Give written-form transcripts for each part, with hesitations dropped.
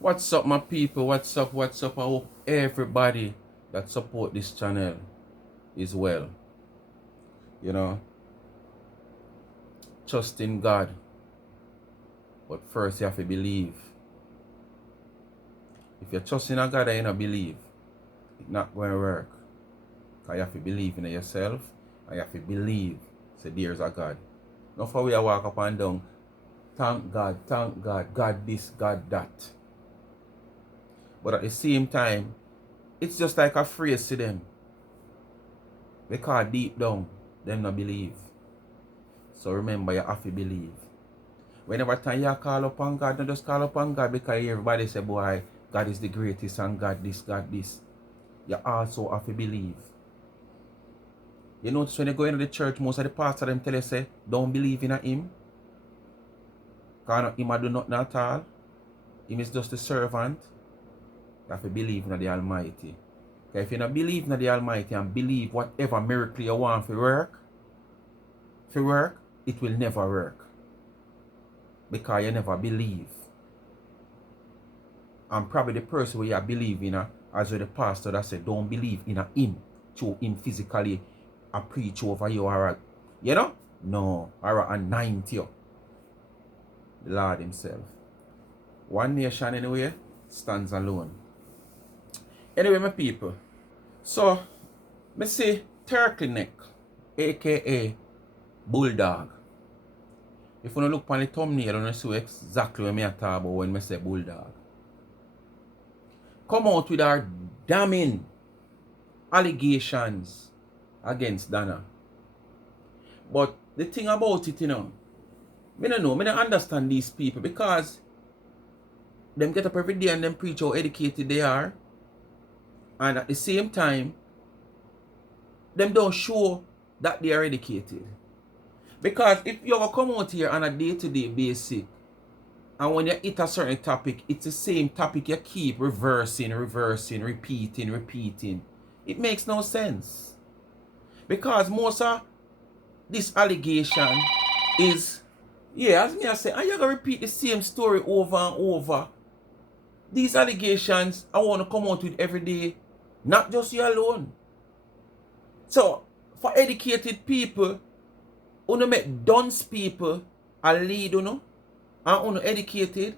What's up, my people? What's up? What's up? I hope everybody that support this channel is well. You know, trust in God, but first you have to believe. If you trust in a God and you don't believe, it's not going to work. Because you have to believe in yourself and you have to believe so there's a God. Not for we walk up and down, thank God, God this, God that. But at the same time, it's just like a phrase to them. Because deep down, them not believe. So remember, you have to believe. Whenever time you call upon God, don't just call upon God because everybody say, boy, God is the greatest and God this, God this. You also have to believe. You notice when you go into the church, most of the pastors them tell you, say, don't believe in him. Because him do nothing at all. Him is just a servant. You have to believe in the Almighty. Because if you don't believe in the Almighty and believe whatever miracle you want to work, it will never work. Because you never believe. And probably the person where you believe in, as the pastor that said, don't believe in him, to him physically a preach over you or you know? No, or anoint you. The Lord himself. One nation anyway stands alone. Anyway, my people. So, me say turtleneck, A.K.A. bulldog. If you look on the thumbnail, you see exactly what I talk about when I say bulldog. Come out with our damning allegations against Donna. But the thing about it, I don't understand these people because them get up every day and them preach how educated they are. And at the same time, them don't show that they are educated. Because if you ever come out here on a day-to-day basis, and when you hit a certain topic, it's the same topic you keep reversing, repeating. It makes no sense. Because most of this allegation is, as me I say, and you're going to repeat the same story over and over. These allegations, I want to come out with every day, not just you alone. So, for educated people, you make dunce people a lead, and uneducated,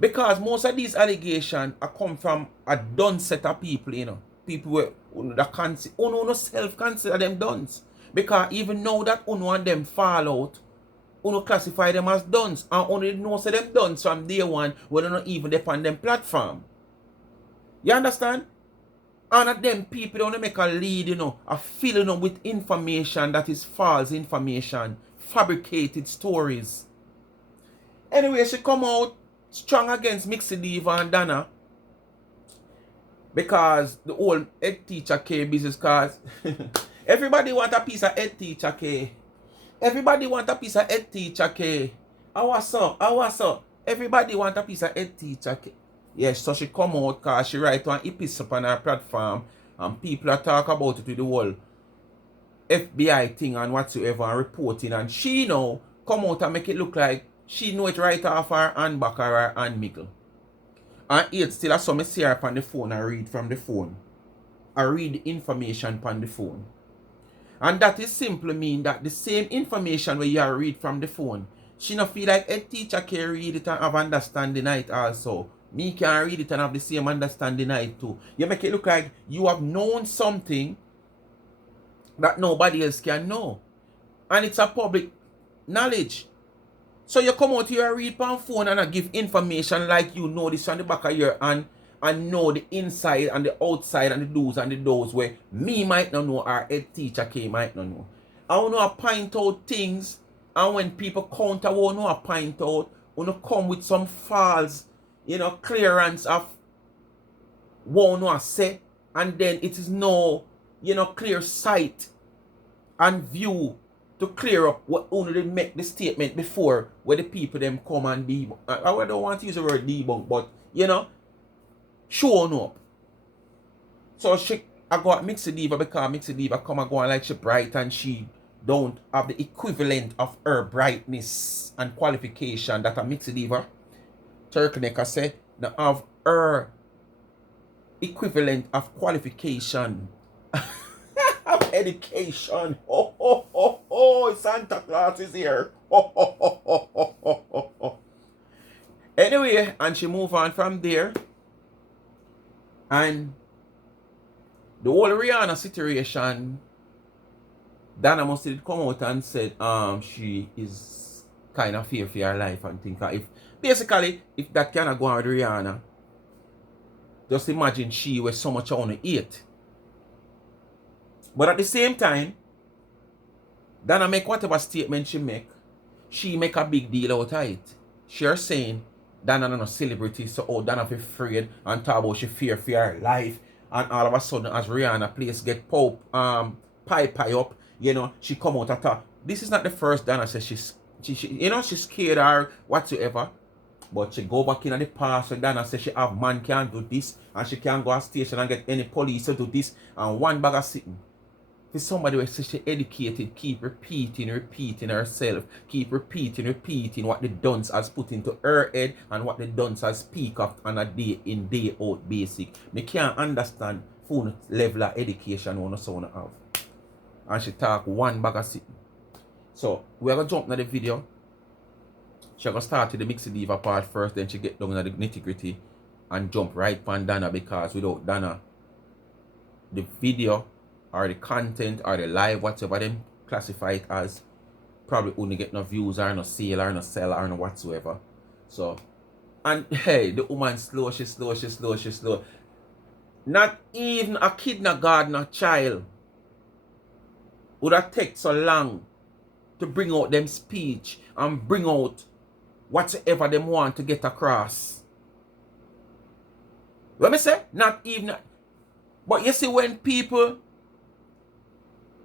because most of these allegations are come from a dunce set of people, people that self-consider them dunce. Because even now that and them fall out, classify them as dunce, and know say them dunce from day one when not even depend them platform. You understand? And of them people don't make a lead, a filling with information that is false information, fabricated stories. Anyway, she come out strong against Mixy, Diva and Donna because the whole H.T.K business, cause everybody want a piece of H.T.K. Everybody want a piece of H.T.K. How so? Everybody want a piece of H.T.K. Yes, so she come out because she write one epistle on her platform and people are talk about it with the whole FBI thing and whatsoever and reporting, and she now come out and make it look like she know it right off her handbag or her hand middle. And yet still I saw me see her on the phone and read from the phone. I read the information on the phone. And that is simply mean that the same information where you read from the phone, she not feel like a teacher can read it and have understanding it also. Me can read it and have the same understanding it too. You make it look like you have known something that nobody else can know. And it's a public knowledge. So you come out here and read on phone and give information like you know this on the back of your hand and know the inside and the outside and the do's and the don'ts where me might not know or H.T.K might not know. I want to point out things, and when people counter what I point out, want to come with some false, clearance of what I say, and then it is no, clear sight and view to clear up what only they make the statement before where the people them come and debunk. I don't want to use the word debunk, but showing up. So I got Mixy Diva because Mixy Diva come and go on like she bright and she don't have the equivalent of her brightness and qualification that a Mixy Diva turtleneck say now have her equivalent of qualification of education. Oh, oh, oh, oh, Santa Claus is here. Oh, oh, oh, oh, oh, oh, oh, oh. Anyway, and she moved on from there. And the whole Rihanna situation, Donna must have come out and said she is kind of fear for her life and think if basically if that cannot go on with Rihanna, just imagine she was so much on the 8. But at the same time, Donna make whatever statement she make a big deal out of it. She's saying Donna not a celebrity, so Donna be afraid and talk about she fear for her life. And all of a sudden, as Rihanna place get pie up, you know, she come out and talk. This is not the first Donna says she's scared or whatsoever. But she go back in the past and Donna says she have man can't do this and she can't go to station and get any police to do this and one bag of sitting. For somebody who says she educated, keep repeating herself, keep repeating what the dunce has put into her head and what the dunce has speak of on a day in, day out basic. Me can't understand full level of education one someone have. And she talk one bag of sitting. So we're gonna jump into the video. She gonna start with the Mixy Diva part first, then she get down to the nitty gritty and jump right on Donna, because without Donna, the video or the content or the live, whatever them classify it as, probably wouldn't get no views or no sale or no sell or no whatsoever. So, and hey, the woman she's slow. Not even a kindergarten child would have taken so long to bring out them speech and bring out whatsoever them want to get across. Let me say, not even. But you see, when people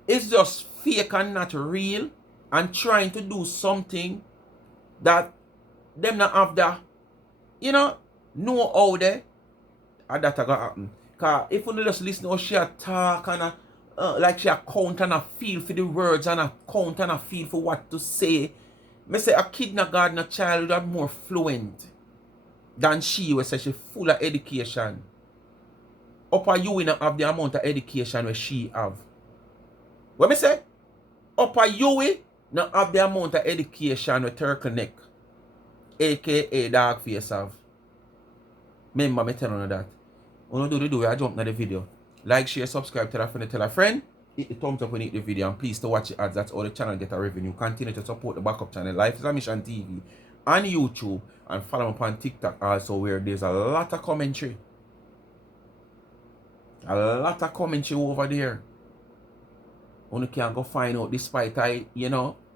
is just fake and not real and trying to do something that them not have the, you know how they, and that gonna happen. Cause if you just listen to she a talk and like she a count and a feel for the words and a count and a feel for what to say, me say a kindergarten child are more fluent than she was say she full of education. Upper you not have the amount of education where she have. What me say? Upper you not have the amount of education with Turkle Neck, A.K.A. dog face have. Remember me telling you that. When you do I jump into the video. Like, share, subscribe, tell a friend, tell a friend. Hit the thumbs up when you hit the video, and please to watch the ads. That's all the channel get a revenue. Continue to support the backup channel Life is a Mission TV on YouTube, and follow me upon TikTok also, where there's a lot of commentary. A lot of commentary over there. You can go find out, despite I,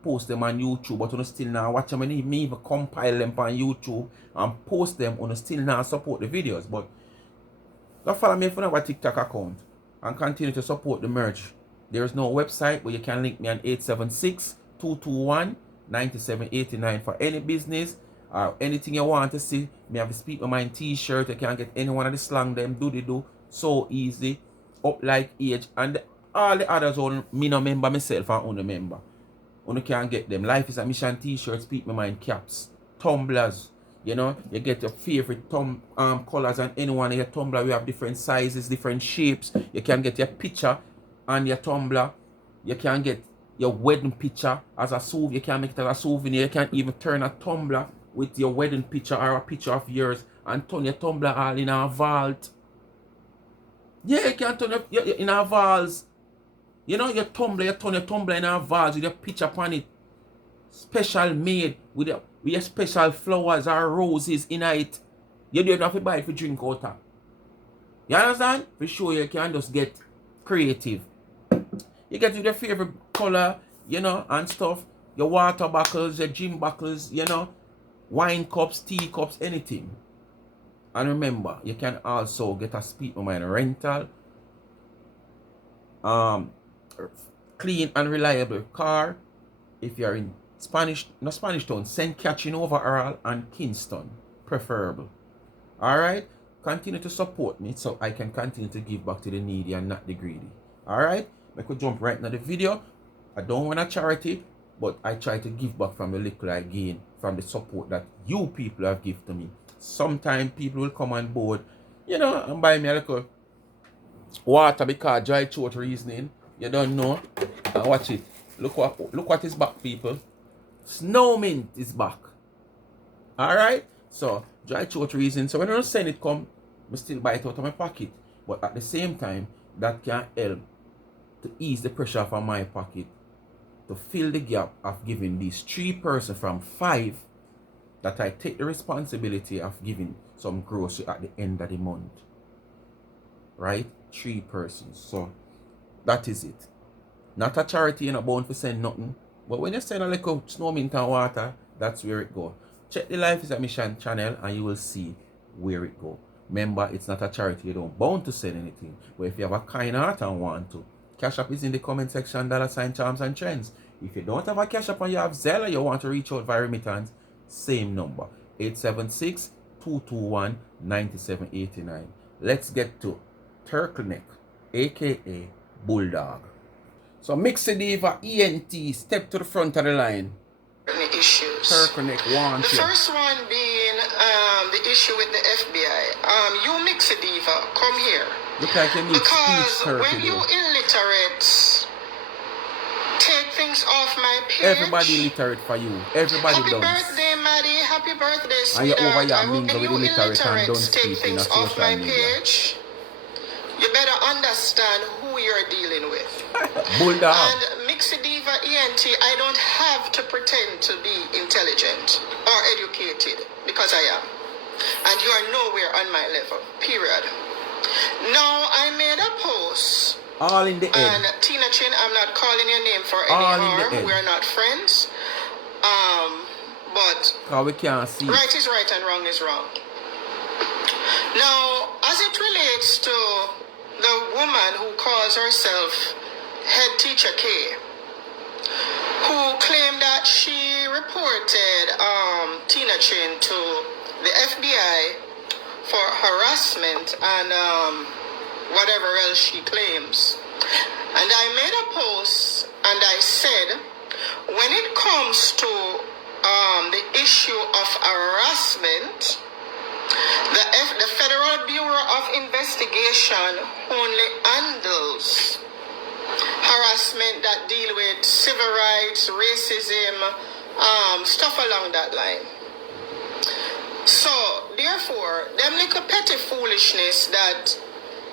post them on YouTube, but you still now watch them and me even compile them on YouTube and post them, you still now support the videos. But go follow me for our TikTok account and continue to support the merch. There is no website, but you can link me on 876-221-9789 for any business or anything you want to see. Me have a Speak My Mind t-shirt. You can get any one of the slang them do so easy. Up like age and all the others on me no member myself and only member. You can get them. Life is a Mission t-shirt, Speak My Mind caps, tumblers. You get your favorite colors, and anyone in your tumbler. We have different sizes, different shapes. You can get your picture on your tumbler. You can get your wedding picture as a souvenir. You can make it as a souvenir. You can even turn a tumbler with your wedding picture or a picture of yours and turn your tumbler all in a vault. Yeah, you can turn your in a vase. You turn your tumbler in a vase with your picture upon it. Special made with your special flowers or roses in it. You don't have to buy it for drink water. You understand? For sure you can just get creative. You get with your favorite color, and stuff. Your water bottles, your gym bottles, wine cups, tea cups, anything. And remember, you can also get a Speak My Mind rental. Clean and reliable car. If you're in Spanish Town, St. Catherine overall and Kingston, preferable. Alright? Continue to support me so I can continue to give back to the needy and not the greedy. Alright? I could jump right into the video. I don't want a charity, but I try to give back from the little I gain from the support that you people have given to me. sometimes people will come on board, you know, and buy me a little water because dry throat reasoning. You don't know. And watch it. Look what is back, people. Snow mint is back. Alright? So dry throat reason. So when I send it come, I still buy it out of my pocket. But at the same time, that can help to ease the pressure from my pocket, to fill the gap of giving these 3 persons from 5 that I take the responsibility of giving some grocery at the end of the month. Right? 3 persons. So that is it. Not a charity, you're not bound to send nothing. But when you send a little snow mint and water, that's where it goes. Check the Life is a Mission channel and you will see where it goes. Remember, it's not a charity, you don't bound to send anything. But if you have a kind heart and want to, Cash App is in the comment section, $ Charms and Trends. If you don't have a Cash App and you have Zelle and you want to reach out via remittance, same number, 876-221-9789. Let's get to Turtleneck, A.K.A. Bulldog. So Mixy Diva, ENT, step to the front of the line. Issues. Turtleneck, one. The first one being the issue with the FBI. You Mixy Diva, come here. Look like you need because when you illiterates take things off my page. Everybody illiterate for you. Everybody Happy does. birthday, Maddie. Happy birthday, And you're over sweetheart. here mingle with illiterate and don't take speak in a things off social my media. page. You better understand who you're dealing with. Bulldog. And Mixy Diva ENT, I don't have to pretend to be intelligent or educated because I am. And you are nowhere on my level. Period. Now, I made a post. All in the end. And Tina Chin, I'm not calling your name for any harm. We're not friends. But we can't see. Right is right and wrong is wrong. Now, as it relates to the woman who calls herself H.T.K, who claimed that she reported Tina Chin to the FBI for harassment and whatever else she claims. And I made a post and I said, when it comes to the issue of harassment, the Federal Bureau of Investigation only handles harassment that deal with civil rights, racism, stuff along that line. So, therefore, them little petty foolishness that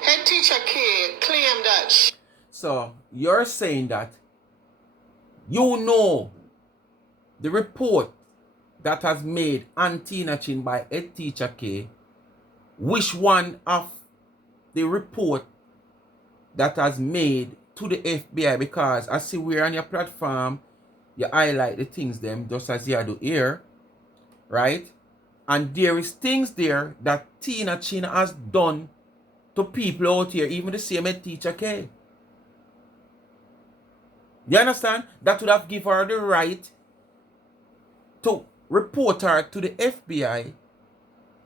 H.T.K claimed that. So, you're saying that you know the report that has made on Tina Chin by H.T.K, which one of the report that has made to the FBI, because I see we're on your platform, you highlight the things them just as you do here, right? And there is things there that Tina Chin has done to people out here, even the same H.T.K. You understand? That would have given her the right to report her to the FBI.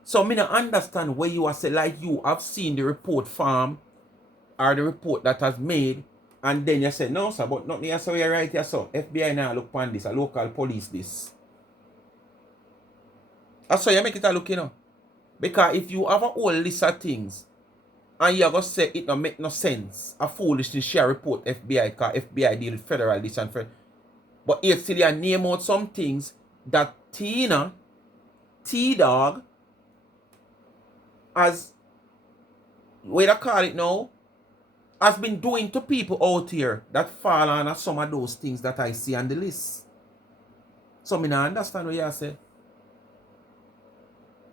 So me not understand where you are saying, like you have seen the report form or the report that has made, and then you say, no sir, but not me, so you're right here, so FBI now look upon this, a local police this. That's why you make it a look, you know. Because if you have a whole list of things and you are going to say it don't make no sense, a foolishness share report FBI, because FBI deal with federal this and federal. But here still you name out some things that Tina, T-Dog, as, what I call it now, has been doing to people out here that fall on some of those things that I see on the list. So me not understand what you say.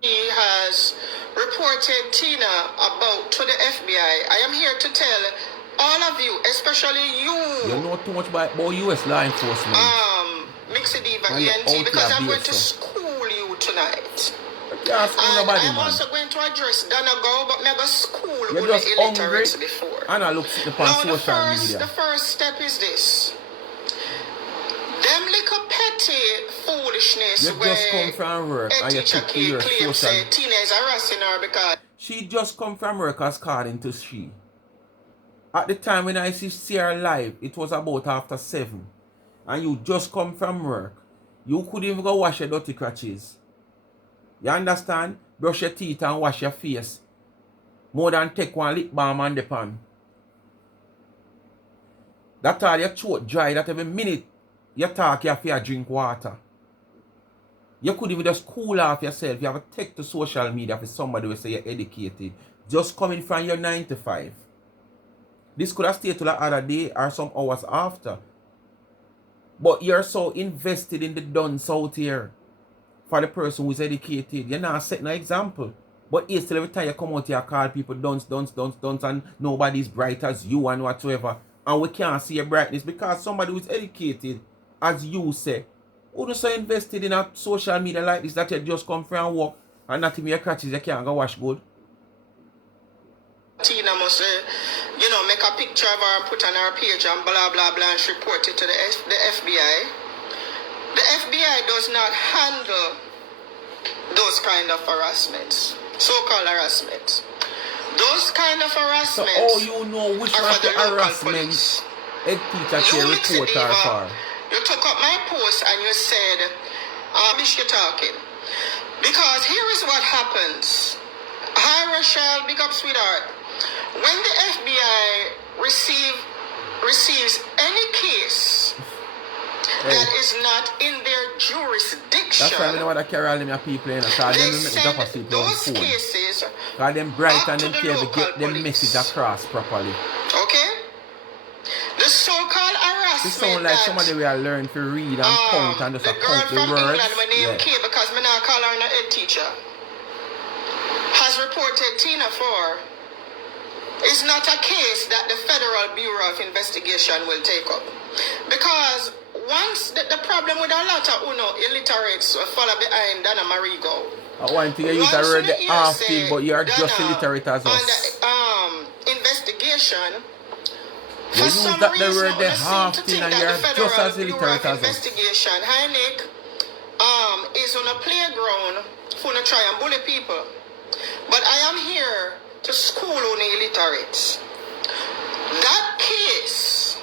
He has reported Tina about to the FBI. I am here to tell all of you, especially you. You know too much about US law enforcement. Mixy Diva ENT, because I'm going to school you tonight. And I'm also going to address Donna Go, but never school you're only just illiterates before. And I look upon social media. The first step is this. Them little petty foolishness you just come from work and you took to your social. Tina is harassing her because she just come from work according to she. At the time when I see her live, it was about after 7. And you just come from work. You couldn't even go wash your dirty crutches. You understand? brush your teeth and wash your face. More than take one lip balm on the pan. That's all your throat dry, that every minute you talk, you have to drink water. You could even just cool off yourself. You have to take to social media for somebody who say you're educated. Just coming from your 9 to 5. This could have stayed till the other day or some hours after. But you're so invested in the dunce out here for the person who's educated. You're not setting an example. But yes, still every time you come out here, call people dunce, and nobody's bright as you and whatsoever. And we can't see your brightness because somebody who's educated, as you say, wouldn't so invested in a social media like this that you just come from work and not even your crutches, you can't go wash good. Tina must, make a picture of her and put on her page and blah, blah, blah, and report it to the FBI. The FBI does not handle those kind of harassments, so-called harassments. Those kind of harassments. So, you know which one of the harassments H.T.K report are for? You took up my post and you said, Bish, you're talking. Because here is what happens. Hi, Rochelle, big up, sweetheart. When the FBI receives any case that is not in their jurisdiction, that's why I know what I carry all them people in. Because they them send those cases because them bright and them care to get them police. message across properly. Okay? The so-called harassment. This sound like somebody we are learn to read and count and just the girl count the from words. England, when named K, because me not call her a head teacher, has reported Tina for is not a case that the Federal Bureau of Investigation will take up. Because once the problem with a lot of illiterates will follow behind Donna Marigo. I want to use the word half thing, but you are just illiterate as us. On the investigation, you use that the word the half thing and you are just as illiterate as us. Investigation, Heineck is on a playground for to try and bully people. But I am here to school only illiterates. That case,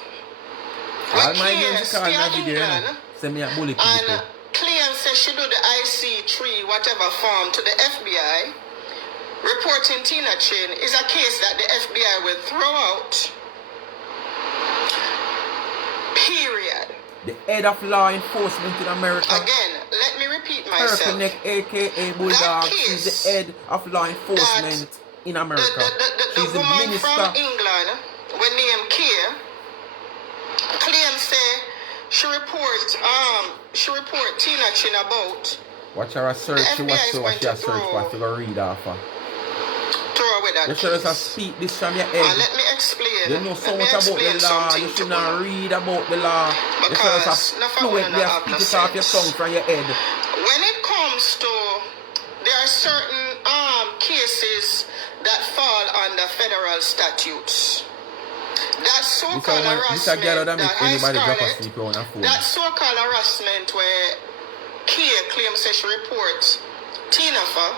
all my names are calling every day. Send me a bully people. And claims says she do the IC3 whatever form to the FBI, reporting Tina Chin is a case that the FBI will throw out. Period. The head of law enforcement in America. Again, let me repeat myself. A.K.A. Bulldog, she's the head of law enforcement in America. She's the woman minister from England, when named K, claims say she report Tina Chin about. Watch her search, she watch what she search for, she go read off her. Throw away that. You should just speak this from your head. Let me explain. You know so much about the law, you should not read about the law. You should just fluently speak it off your tongue from your head. When it comes to, there are certain cases that fall under federal statutes. That so-called harassment that so-called harassment where Kia claims that she reports Tina for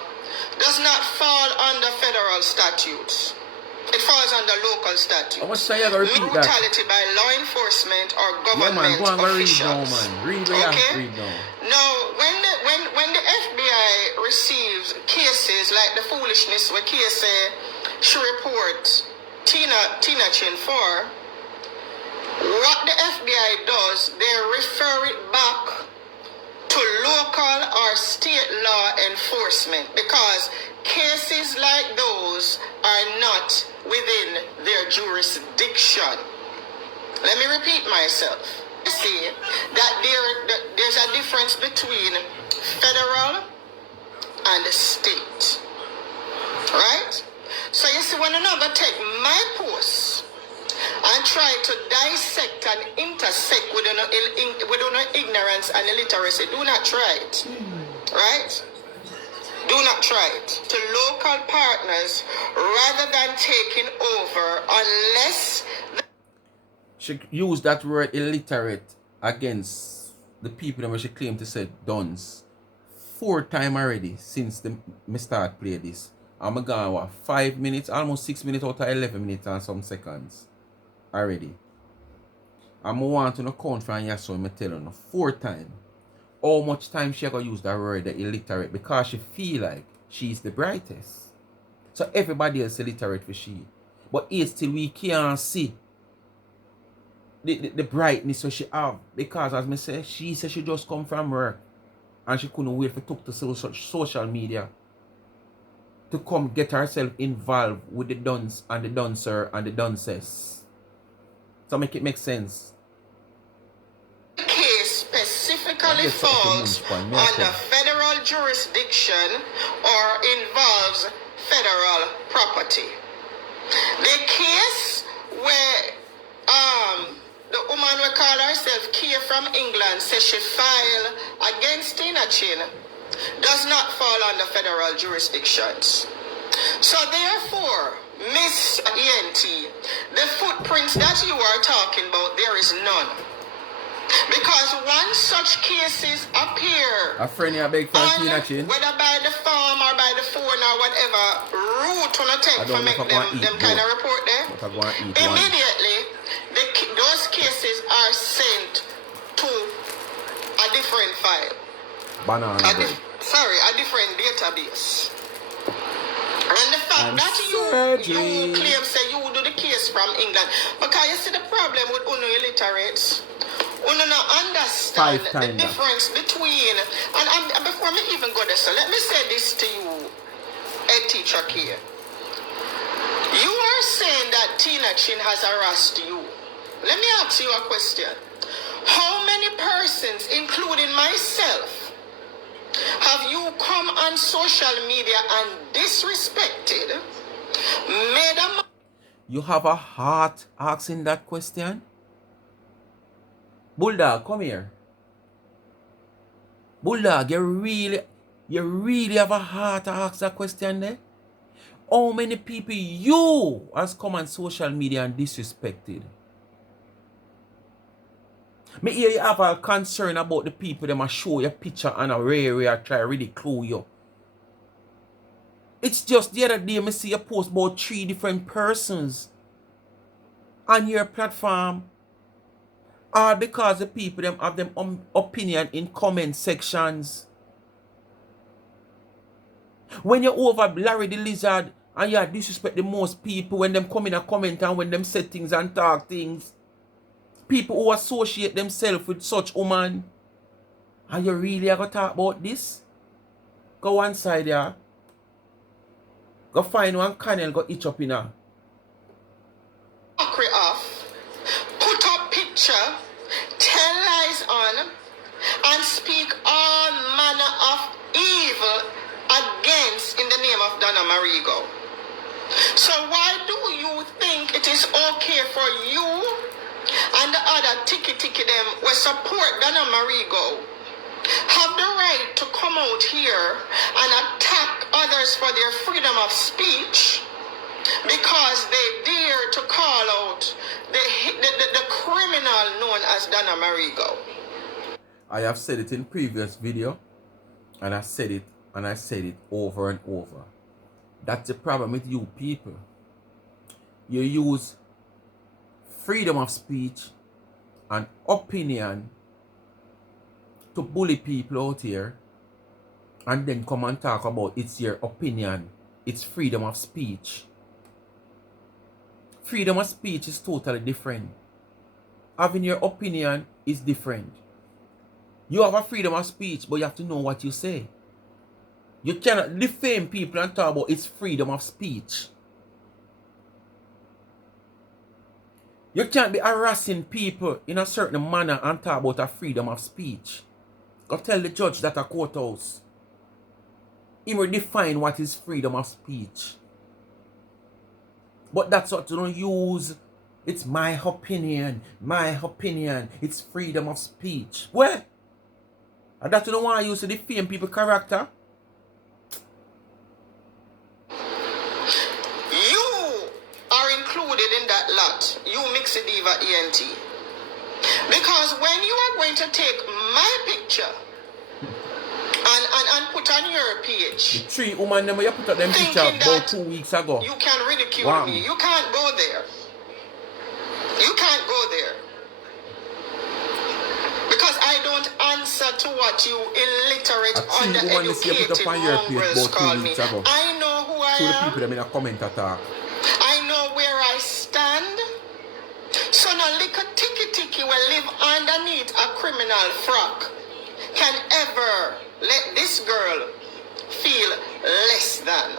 does not fall under federal statutes. It falls under local statutes. Brutality by law enforcement or government officials. Read now. Now, when the FBI receives cases like the foolishness where Kia say she reports Tina Chin for, what the FBI does, they refer it back to local or state law enforcement because cases like those are not within their jurisdiction. Let me repeat myself. See that there's a difference between federal and state. Right? So you see, when another take my post and try to dissect and intersect with ignorance and illiteracy, do not try it. Right? Do not try it. To local partners rather than taking over unless... She used that word illiterate against the people that she claimed to say duns 4 times already since me start play this. I'm gone 5 minutes, almost 6 minutes out of 11 minutes and some seconds already. I'm want to count from here, so I'm telling you 4 times. How much time she gonna use that word, the illiterate, because she feel like she's the brightest. So everybody else illiterate for she. But it's still we can't see the brightness that she have. Because as me say, she said she just come from work. And she couldn't wait for talk to social media to come get herself involved with the dunce and the dancer and the dances. So make it make sense. The case specifically falls under federal jurisdiction or involves federal property. The case where the woman we call herself K from England says she filed against Tina Chin does not fall under federal jurisdictions. So therefore, Miss ENT, the footprints that you are talking about, there is none. Because once such cases appear, a friend you beg from Tina Chin, whether by the farm or by the phone or whatever route on a take for make them kind of report there, immediately those cases are sent to a different file. A different database. And the fact that you claim say you do the case from England, because you see the problem with UNO illiterates, UNO not understand the difference between, and before me even go there, so let me say this to you, H.T.K. You are saying that Tina Chin has harassed you. Let me ask you a question. How many persons, including myself, have you come on social media and disrespected, made a... You have a heart asking that question? Bulldog, come here. Bulldog, you really have a heart to ask that question there? How many people you has come on social media and disrespected? Me hear you have a concern about the people that might show your picture and a rare try to ridicule you. It's just the other day me see you post about 3 different persons on your platform. All because the people them have them opinion in comment sections. When you over Larry the Lizard and you disrespect the most people when them come in a comment and when them say things and talk things. People who associate themselves with such woman. And you really are going to talk about this? Go one side here. Go find one canal, go itch up in her. Off, put up picture, tell lies on, and speak all manner of evil against in the name of Donna Marigo. So why do you think it is okay for you and the other ticky them will support Donna Marigo have the right to come out here and attack others for their freedom of speech because they dare to call out the criminal known as Donna Marigo? I have said it in previous video, and I said it over and over. That's the problem with you people. You use freedom of speech and opinion to bully people out here and then come and talk about it's your opinion. It's freedom of speech. Freedom of speech is totally different. Having your opinion is different. You have a freedom of speech, but you have to know what you say. You cannot defame people and talk about it's freedom of speech. You can't be harassing people in a certain manner and talk about a freedom of speech. Go tell the judge that a courthouse. He will define what is freedom of speech. But that's what you don't use. It's my opinion. It's freedom of speech. Where? And that you don't want to use to defame people's character. You Mixy Diva ENT. Because when you are going to take my picture and put on your page, the 3 women them you put up them picture about 2 weeks ago. You can ridicule me. You can't go there. You can't go there. Because I don't answer to what you illiterate, I see the one you see put undereducated up on your page mongrels about call 2 me. weeks ago. I know who I To the am. people that in a comment attack. I know where I stand. So no little tiki will live underneath a criminal frock can ever let this girl feel less than.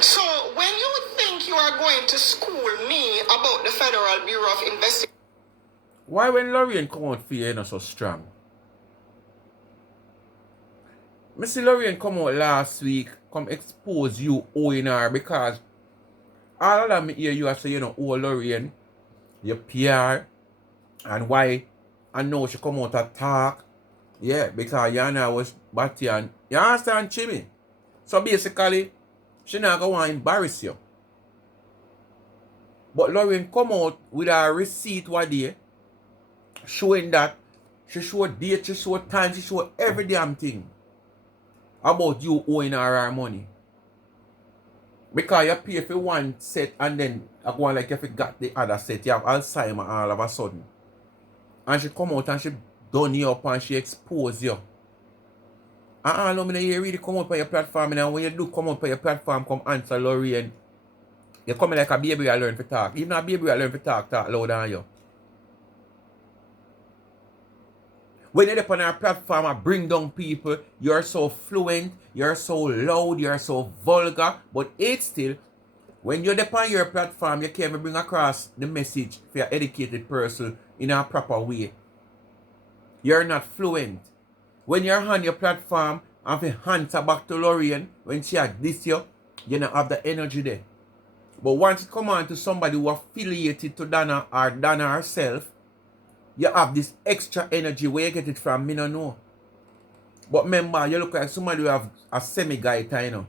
So when you think you are going to school me about the Federal Bureau of Investigation, why when Lorraine come out for you not so strong? I see Lorraine come out last week, come expose you owing her because all of them hear you say you know owe Lorraine, your PR, and why I know she come out and talk. Yeah, because Yana was batty and you understand Chimmy? So basically, she not gonna want to embarrass you. But Lorraine come out with a receipt one day, showing that she showed date, she showed time, she showed every damn thing about you owing her money. Because you pay for one set and then I go on like if you got the other set, you have Alzheimer all of a sudden. And she come out and she done you up and she expose you. And all of you really come out on your platform and when you do come out on your platform, come answer Lorraine. You come like a baby I learn to talk. Even a baby I learn to talk louder than you. When you're up on our platform and bring down people, you're so fluent, you're so loud, you're so vulgar, but it's still, when you're up on your platform, you can't even bring across the message for an educated person in a proper way. You're not fluent. When you're on your platform and you answer back to Lorraine, when she had this you don't have the energy there. But once it come on to somebody who affiliated to Donna or Donna herself, you have this extra energy. Where you get it from, me no know. But remember, you look like somebody who have a semi-gaita, you know.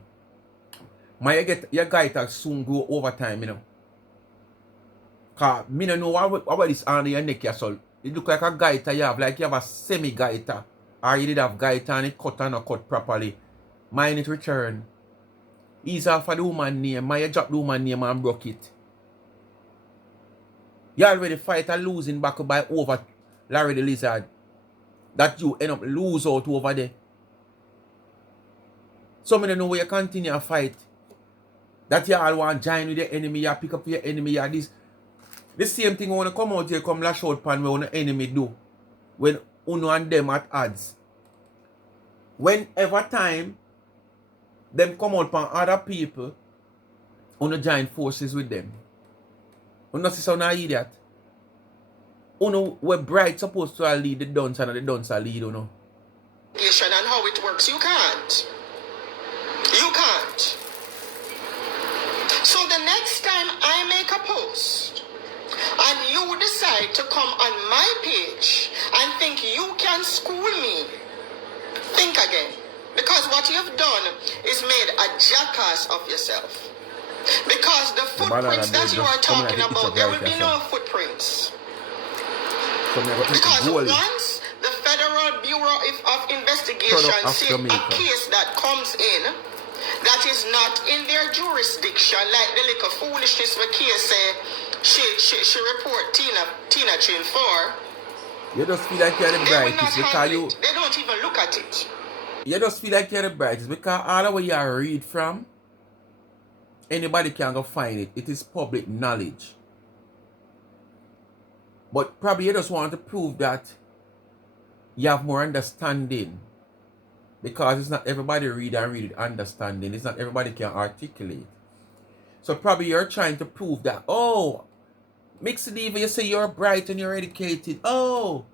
Man, you get your gaita soon grow over time, you know. Cause me no know what this under your neck, so it look like a gaita you have, like you have a semi-gaita. Or you did have gaita and it cut and not cut properly. Mine it return. Easy for the woman name. Man, you drop the woman name and broke it. You already fight a losing battle by over Larry the Lizard. That you end up lose out over there. So many know where you continue to fight. That you all want to join with your enemy, you pick up your enemy, you this. The same thing when you come out here, come lash out pan where your enemy do. When uno and them at odds. Whenever time them come out pan other people, uno join forces with them. Uno see some idiot. Uno were bright supposed to lead the dunce and the dunce lead, uno. And how it works, you can't. You can't. So the next time I make a post and you decide to come on my page and think you can school me, think again. Because what you've done is made a jackass of yourself. Because the footprints that you are talking about, there will be no footprints. Because once the Federal Bureau of Investigation see a case that comes in that is not in their jurisdiction, like the little foolishness where case say she report Tina Chin for, you just feel like you're the brightest because you... They don't even look at it. You just feel like you're the brightest because all the way you read from, anybody can go find it. It is public knowledge. But probably you just want to prove that you have more understanding. Because it's not everybody read understanding. It's not everybody can articulate. So probably you're trying to prove that, oh, Mixy Diva, you say you're bright and you're educated. Oh,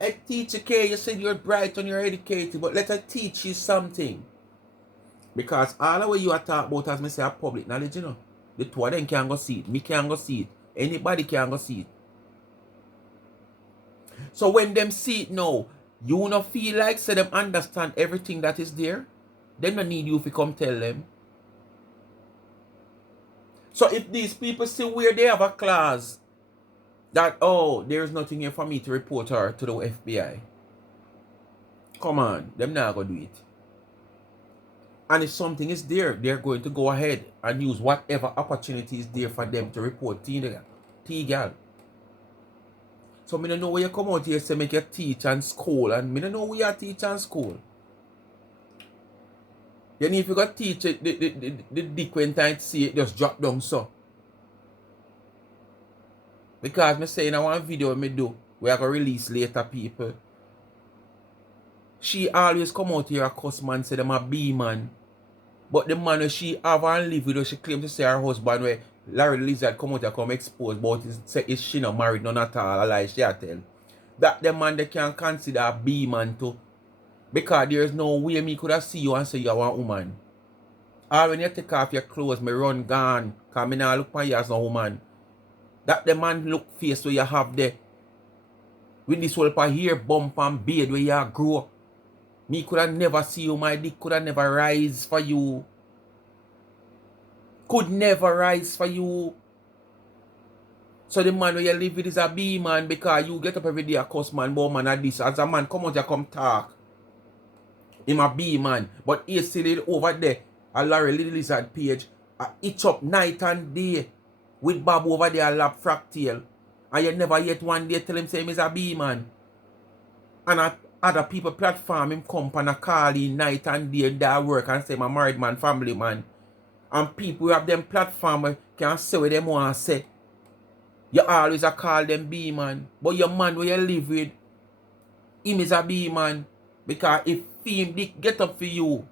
H.T.K, you said you're bright and you're educated. But let her teach you something. Because all the way you are talking about, as I say, public knowledge, you know. The two of them can go see it. Me can go see it. Anybody can go see it. So when them see it now, you not feel like say them understand everything that is there. They don't need you to come tell them. So if these people see where they have a clause that, oh, there's nothing here for me to report her to the FBI. Come on, them not gonna do it. And if something is there, they're going to go ahead and use whatever opportunity is there for them to report T-girl. So me don't know where you come out here say make you teach and school, and me don't know where you teach and school. Then if you got teach it, the dick when time see it just drop down so. Because me say in one video me do, we are gonna release later people. She always come out here and cuss man say them a B man. But the man who she have and live with, she claims to say her husband where Larry Lizard come out and come expose, but is she not married none at all, a lie she a tell. That the man they can consider a B man too. Because there is no way me could have see you and say you are one woman. Or when you take off your clothes, me run gone. Because me not look on you as no woman. That the man look face where you have there. With this whole hair bump and beard where you grow. Me could have never see you, my dick could have never rise for you. Could never rise for you. So the man where you live with is a B man because you get up every day a cuss man, but man at this. As a man come out you come talk. Him a B man. But he still over there. A Larry Little Lizard page. A itch up night and day. With Bob over there a lap fractal. And you never yet one day tell him say him is a B man. And a other people platform him come and a call in night and day that work and say I'm a married man, family man. And people who have them platform can say what them want to say. You always a call them B man. But your man where you live with, him is a B man. Because if him dick get up for you,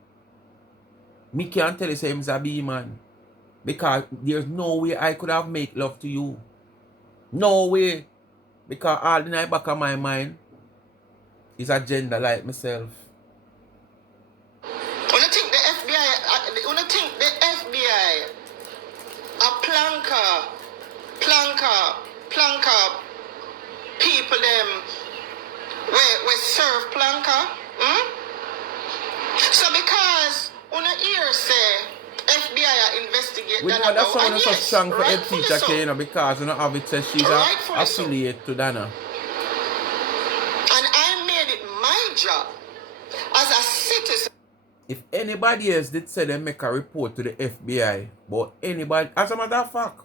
me can't tell you say him is a B man. Because there's no way I could have make love to you. No way. Because all the night back of my mind is a gender like myself. When you think the FBI a planker people them we serve planker? So because on the ear say FBI investigate We Donna know that's why and so strong for H.T.K, so. you know, because you know have it says she's an affiliate to Donna. And I made it my job as a citizen. If anybody else did say they make a report to the FBI, but anybody, as a matter of fact,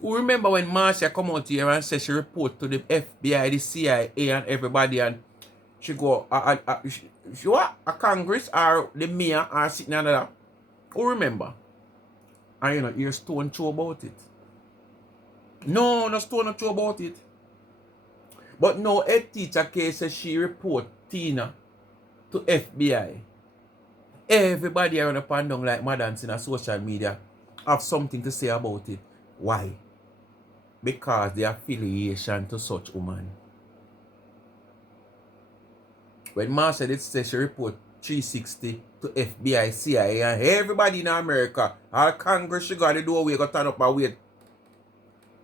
who remember when Marcia come out here and say she report to the FBI, the CIA, and everybody, and she go, she what? A Congress or the mayor are sitting under that? Who remember? And you know, hear stone throw about it. No stone no throw about it. But no, H.T.K says she report Tina to FBI. Everybody around up and down like madams in a social media have something to say about it. Why? Because the affiliation to such woman. When Ma said it says she report 360 to FBI, CIA, and everybody in America, all Congress she got to do we got to turn up and wait.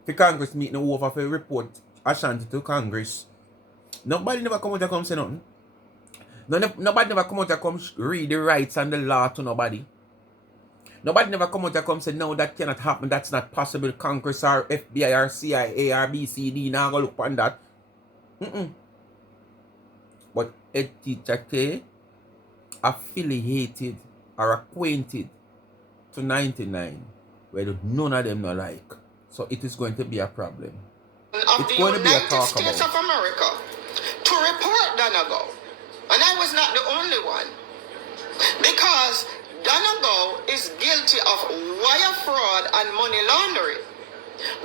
The Congress meeting over for report Ashanti to Congress. Nobody never come out and come say nothing. Nobody never come out and come read the rights and the law to nobody. Nobody never come out and come say no, that cannot happen, that's not possible. Congress or FBI or CIA or BCD now go look on that. But H.T.K affiliated or acquainted to 99 where none of them not like. So it is going to be a problem. It's going to be a talk States about. Of America to report Donna Go. And I was not the only one. Because Donna Go is guilty of wire fraud and money laundering.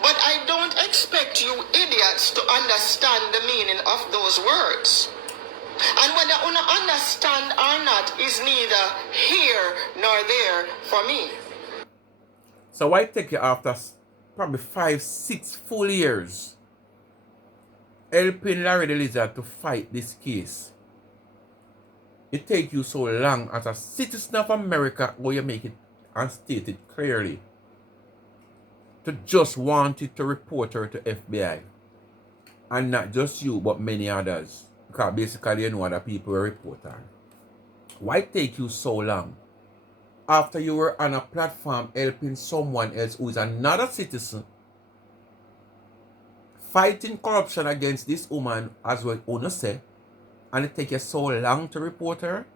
But I don't expect you idiots to understand the meaning of those words. And whether you understand or not is neither here nor there for me. So why take you after probably 5-6 full years helping Larry the Lizard to fight this case? It take you so long as a citizen of America where you make it and state it clearly to just want it to report her to FBI. And not just you but many others. Because basically you know other people will report her. Why take you so long after you were on a platform helping someone else who is another citizen fighting corruption against this woman as well, Una say, and it take you so long to report her?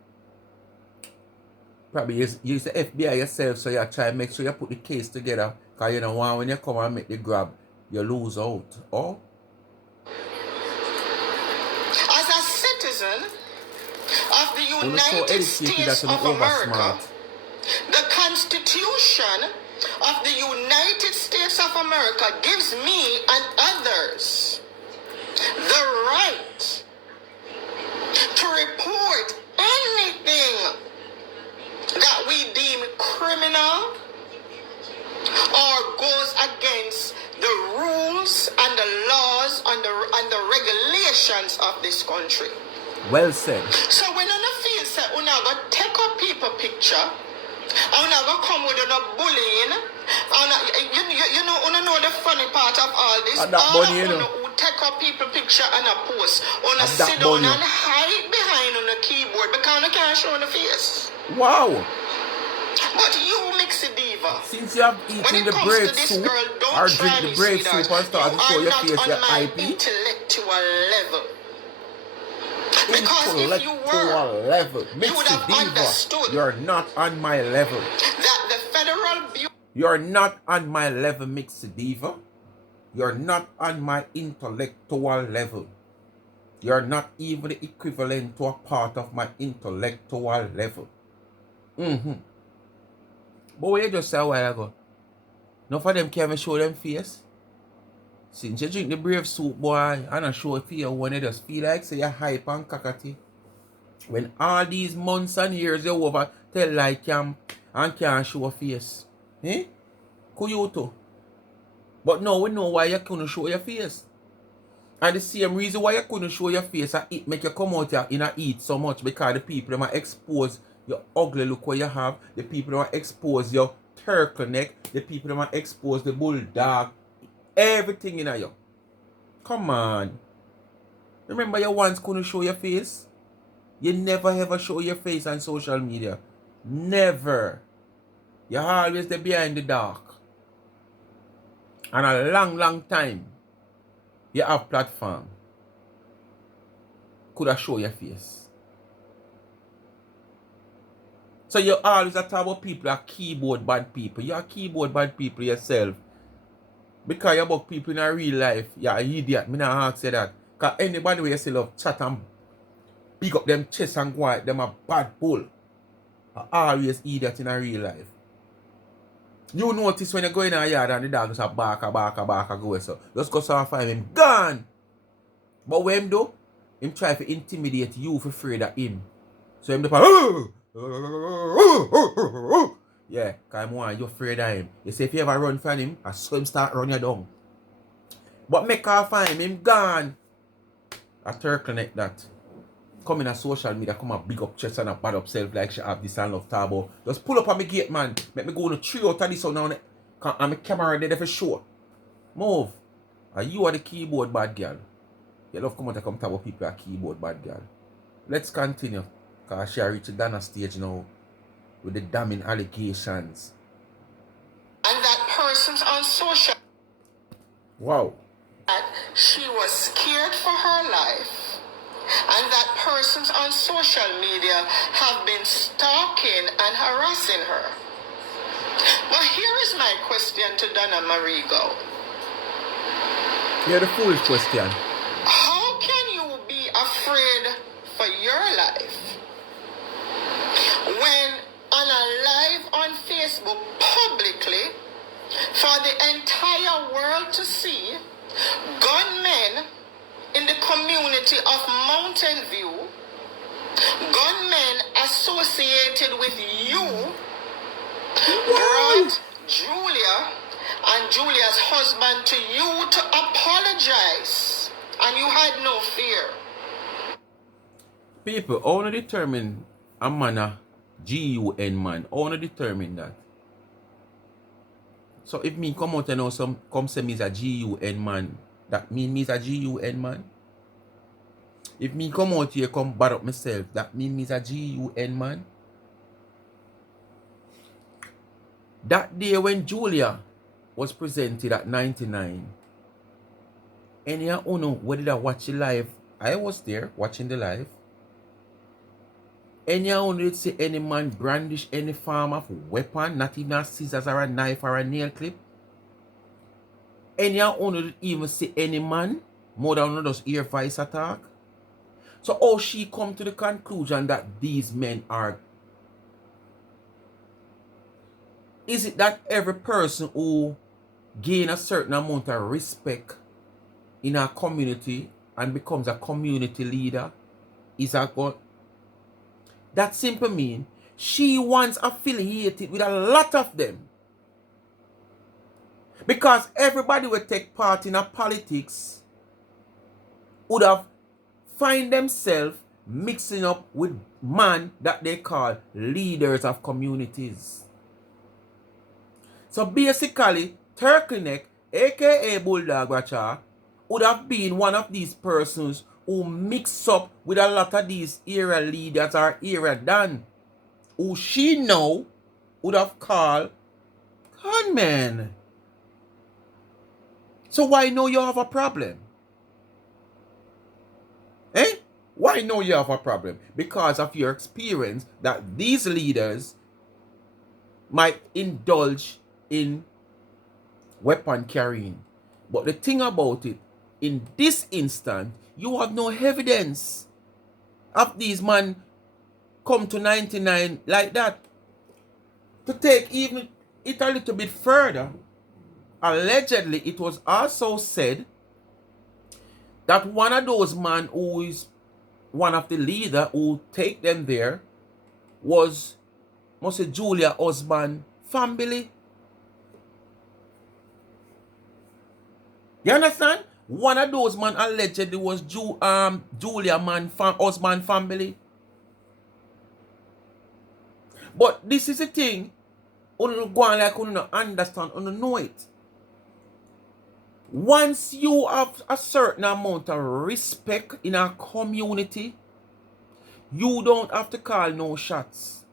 Probably you use the FBI yourself, so you try and make sure you put the case together, because you don't want when you come and make the grab, you lose out. Oh? so United educated States that you of over America, smart. the Constitution of the United States of America gives me and others the right to report anything that we deem criminal or goes against the rules and the laws and the regulations of this country. Well said. So when I feel say una go take up people picture, and una go come with a bullying, and you know the funny part of all this, all of you who take up people picture and a post, una sit down and hide behind on the keyboard because you can't show the face. Wow. But you, Mixy Diva, since you have eaten the bread soup or drink the bread soup and start to show your face, your IP. Intellectual level. Because if you were, level. you would have understood. You're not on my level. That the federal bureau. You're not on my level, Mixy Diva. You're not on my intellectual level. You're not even the equivalent to a part of my intellectual level. But what you just said a while ago, none of them can't even show them face. Since you drink the brave soup, boy, and I show it for you when you just feel like say you're hype and cockatoo. When all these months and years you over tell like camp and can't show a face. Eh? Could you too? But now we know why you couldn't show your face. And the same reason why you couldn't show your face and it make you come out here and eat so much because the people that expose your ugly look what you have, the people that expose your turtleneck, the people that expose the bulldog, everything in you. Come on. Remember you once couldn't show your face? You never ever show your face on social media. Never. You're always there behind the dark. And a long time, you have platform. Could have show your face. So you always talk about people are keyboard bad people. You're keyboard bad people yourself. Because you're about people in a real life. You're an idiot. Me not ask you that. Because anybody where you say love chat and pick up them chest and go out, them a bad bull. Are always idiot in a real life. You notice when you go in a yard and the dog just a bark go so. Just go so find him gone. But when him do, him try to intimidate you for afraid of him. So him do yeah, because you're afraid of him. You say if you ever run from him, I saw him start run you down. But make her find him gone. A turtleneck that. Come in a social media, come and big up chest and a bad up self like she have this and love tabo. Just pull up on my gate, man. Make me go on a tree out of this one now. And my camera there for sure. Move. And you are the keyboard bad girl. You love come out and come talk about people are keyboard bad girl. Let's continue. Because she reached the Donna stage now with the damning allegations. And that person's on social. Wow. That she was scared for her life. And that persons on social media have been stalking and harassing her. But here is my question to Donna Marigo. Yeah, the foolish question. How can you be afraid for your life when on a live on Facebook publicly for the entire world to see, gunmen in the community of Mountain View, gunmen associated with you, brought Julia and Julia's husband to you to apologize, and you had no fear. People, only determine a man a G-U-N man. Only determine that. So if me come out and know some come say me is a G-U-N man, that mean me is a G-U-N man. If me come out here come bad up myself, that mean me is a G-U-N man. That day when Julia was presented at 99, any of you know whether I watch the live, I was there watching the live. Any of you did see any man brandish any form of weapon, not even a scissors or a knife or a nail clip? Any of you did even see any man more than just ear voice attack? So how she come to the conclusion that these men are... Is it that every person who gain a certain amount of respect in a community and becomes a community leader is a god? That simply means she once affiliated with a lot of them. Because everybody will take part in a politics would have find themselves mixing up with man that they call leaders of communities. So basically, Turtleneck, A.K.A. Bulldog Racha, would have been one of these persons who mix up with a lot of these era leaders or era Dan, who she now would have called conmen. So why now you have a problem? Eh? Why now you have a problem? Because of your experience that these leaders might indulge in weapon carrying. But the thing about it, in this instant, you have no evidence of these men come to 99 like that. To take even it a little bit further, allegedly it was also said that one of those men who is one of the leader who take them there was, must say, Julia husband family. You understand? One of those man allegedly was Julia husband family. But this is the thing, you go on like you don't understand, you don't know it. Once you have a certain amount of respect in a community, you don't have to call no shots.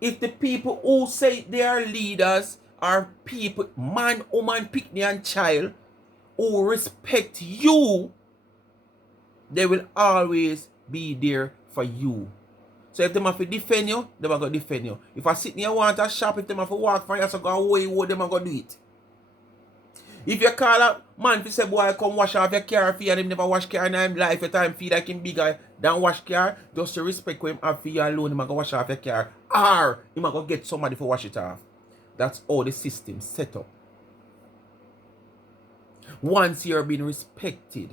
If the people who say they are leaders are people, man, woman, picnic and child, who respect you, they will always be there for you. So if them have to defend you, they are going to defend you. If I sit near want a shop, if them have to walk for you, so go away, them are going to do it. If you call a man to say, boy, come wash off your car for you, and him never wash car in his life, your time feel like him bigger than wash car, just to respect what him have for you alone, him going to wash off your car. Or him going to get somebody to wash it off. That's how the system set up. Once you're being respected.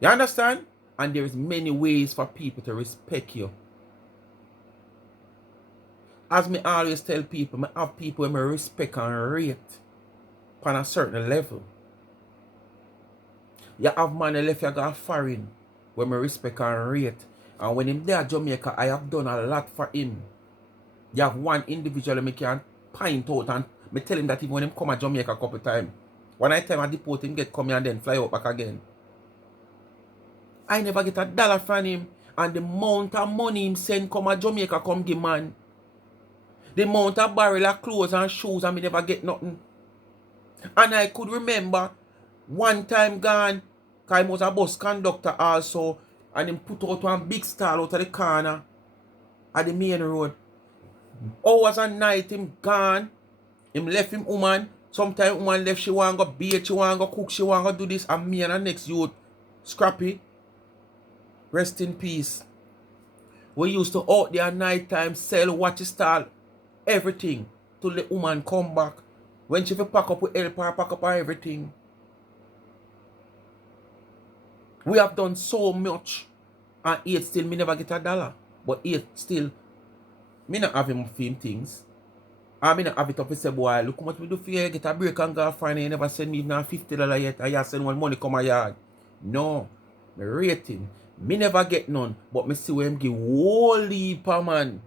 You understand? And there's many ways for people to respect you. As me always tell people, I have people who I respect and rate on a certain level. You have man who left you go foreign when I respect and rate. And when him there Jamaica, I have done a lot for him. You have one individual who can point out and me tell him that even when him come to Jamaica a couple times, when I tell him I deport him, get come here and then fly out back again. I never get $1 from him. And the amount of money him send come to Jamaica come give man. The amount of barrel of clothes and shoes and me never get nothing. And I could remember one time gone, because I was a bus conductor also, and him put out one big stall out of the corner at the main road. Hours and night him gone. Him left him woman. Sometimes woman left, she want to go bathe, she want to go cook, she want to do this, and me and the next youth, Scrappy, rest in peace. We used to out there at night time, sell, watch stall, everything, till the woman come back. When she pack up, we help her pack up her everything. We have done so much, and yet still me never get $1. But yet still, me not have him for him things. I mean, I have it up and say, boy, look how much we do for you, get a break and go find you never send me even $50 yet, and you send one money come a yard. No, me rating. Me never get none, but me see where him give whole heap of man,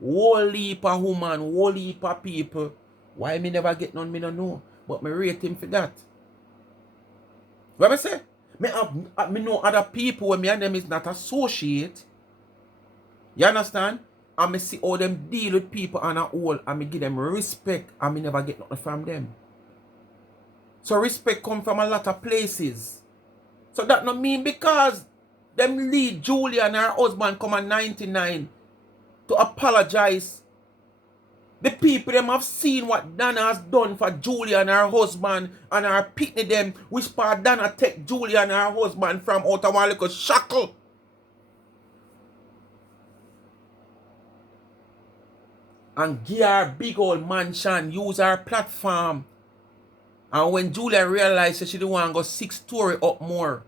whole heap of woman, whole heap of people. Why me never get none, me don't know. But me rate him for that. What me say? Me know other people when me and them is not associate. You understand? And me see how them deal with people on a whole, and me give them respect, and me never get nothing from them. So respect come from a lot of places. So that not mean because them lead Julia and her husband come at 99 to apologize The people them have seen what Donna has done for Julia and her husband and her pitney them. Which part Donna take Julia and her husband from out of one little shackle. And give her big old mansion, use her platform. And when Julia realized that she didn't want to go 6 story up more,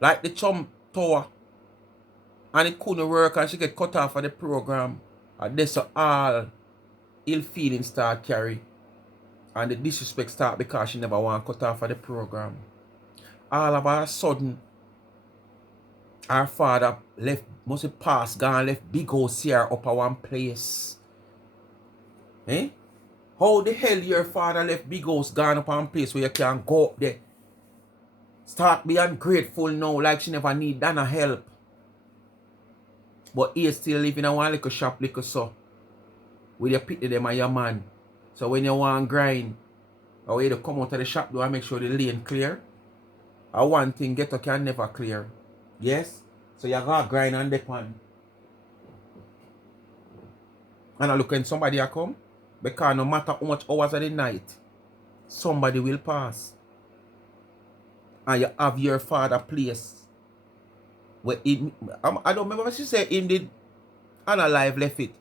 like the Chum Tower, and it couldn't work and she get cut off of the program, and that's all ill feelings start carry. And the disrespect start because she never want to cut off of the program. All of a sudden, her father left, must have passed, gone left big old Sierra up at one place. Eh? How the hell your father left big house gone up one place where you can go up there? Start being ungrateful now like she never need Donna help. But he still live in a one little shop little so. Where you pick them and your man. So when you want grind, or you come out of the shop door and make sure the lane clear. And one thing ghetto can never clear. Yes? So you gotta grind on the pan. And I look when somebody a come. Because no matter how much hours of the night, somebody will pass. And you have your father place. Where I don't remember what she said, him did unalive left it.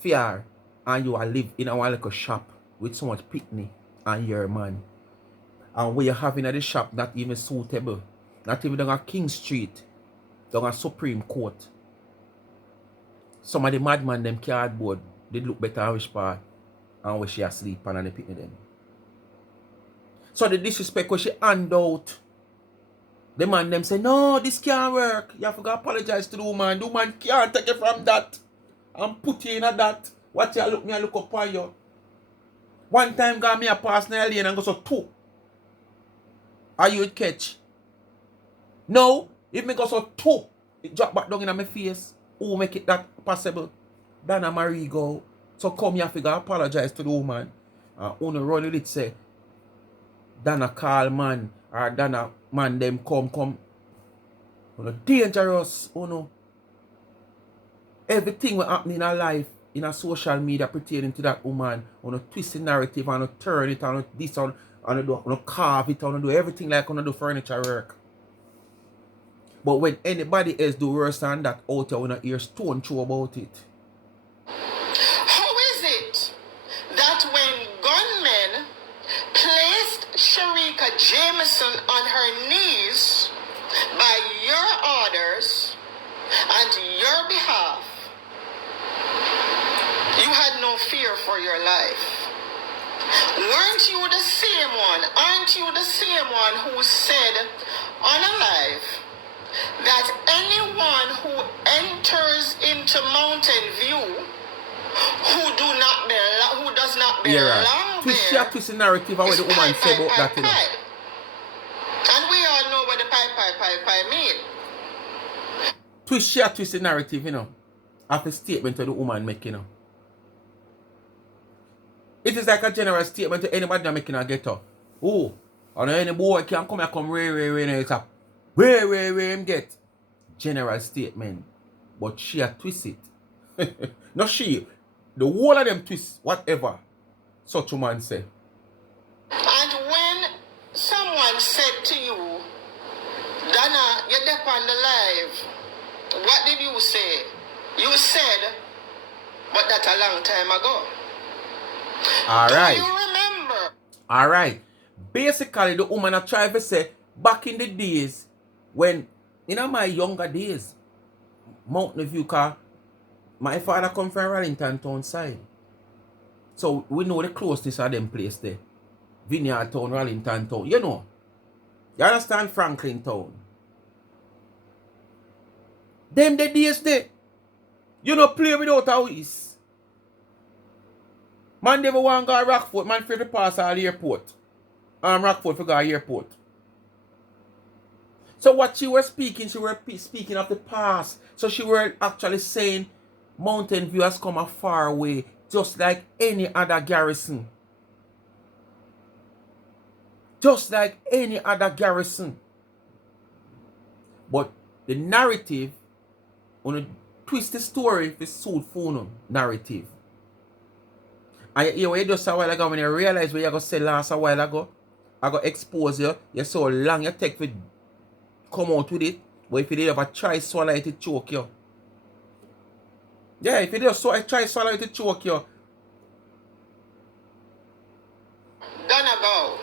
Fear. And you are live in a one little shop with so much picnic and your man. And what you having at the shop not even suitable. Not even down at King Street. Down at Supreme Court. Some of the madman them cardboard, they look better on which part. And where she asleep and they picnic them. So the disrespect when she hand out. The man them say, no, this can't work. You have to go apologize to the woman. The woman can't take it from that. And put you in a that. What you look me and look up on you. One time got me a pass in the lane and go so 2. Are you would catch? No, if me go so 2, it drop back down in my face. Who make it that possible? Donna Marie go. So come here figure apologize to the woman. And uno run with it say, Donna call man or Donna man them come. Uno dangerous, uno. Everything what happen in our life, in a social media pertaining to that woman, uno twist the narrative and turn it and this and uno carve it and do everything like uno do furniture work. But when anybody else do worse than that out there, uno hear stone throw about it. How is it that when gunmen placed Sharika Jameson on her knees by your orders and your behalf, you had no fear for your life? Weren't you the same one? Aren't you the same one who said on a live that anyone who enters into Mountain View who does not belong there, twist the narrative of what the woman said about that, you know. And we all know what the pie mean. Twist the narrative, you know, of a statement that the woman make, you know. It is like a general statement to anybody that making a ghetto. Oh, and any boy can come and come ray, it's a ray him get. General statement. But she a twist it. Not she. The whole of them twist whatever such woman say. And when someone said to you, Donna, you're there on the live, what did you say? You said, but that's a long time ago. Alright. Do you remember? Alright. Basically, the woman I try to say, back in the days, when, in my younger days, Mountain View car, my father come from Rallington town side. So we know the closeness of them place there. Vineyard town, Rallington town. You know. You understand Franklin town? Them the days there. You know play without a whiz. Man never want to go to Rockford. Man fear to pass all the airport. Rockford for go to airport. So what she was speaking of the past. So she were actually saying Mountain View has come a far way, just like any other garrison. Just like any other garrison. But the narrative, on a twist the story for suit phone narrative. And you hear what you just a while ago when you realize what you going to say last a while ago, I go expose you. You so long you take to come out with it. But if you did ever try swallow it, it choke you. Yeah, if you just try swallow it, it choke you. Donna go.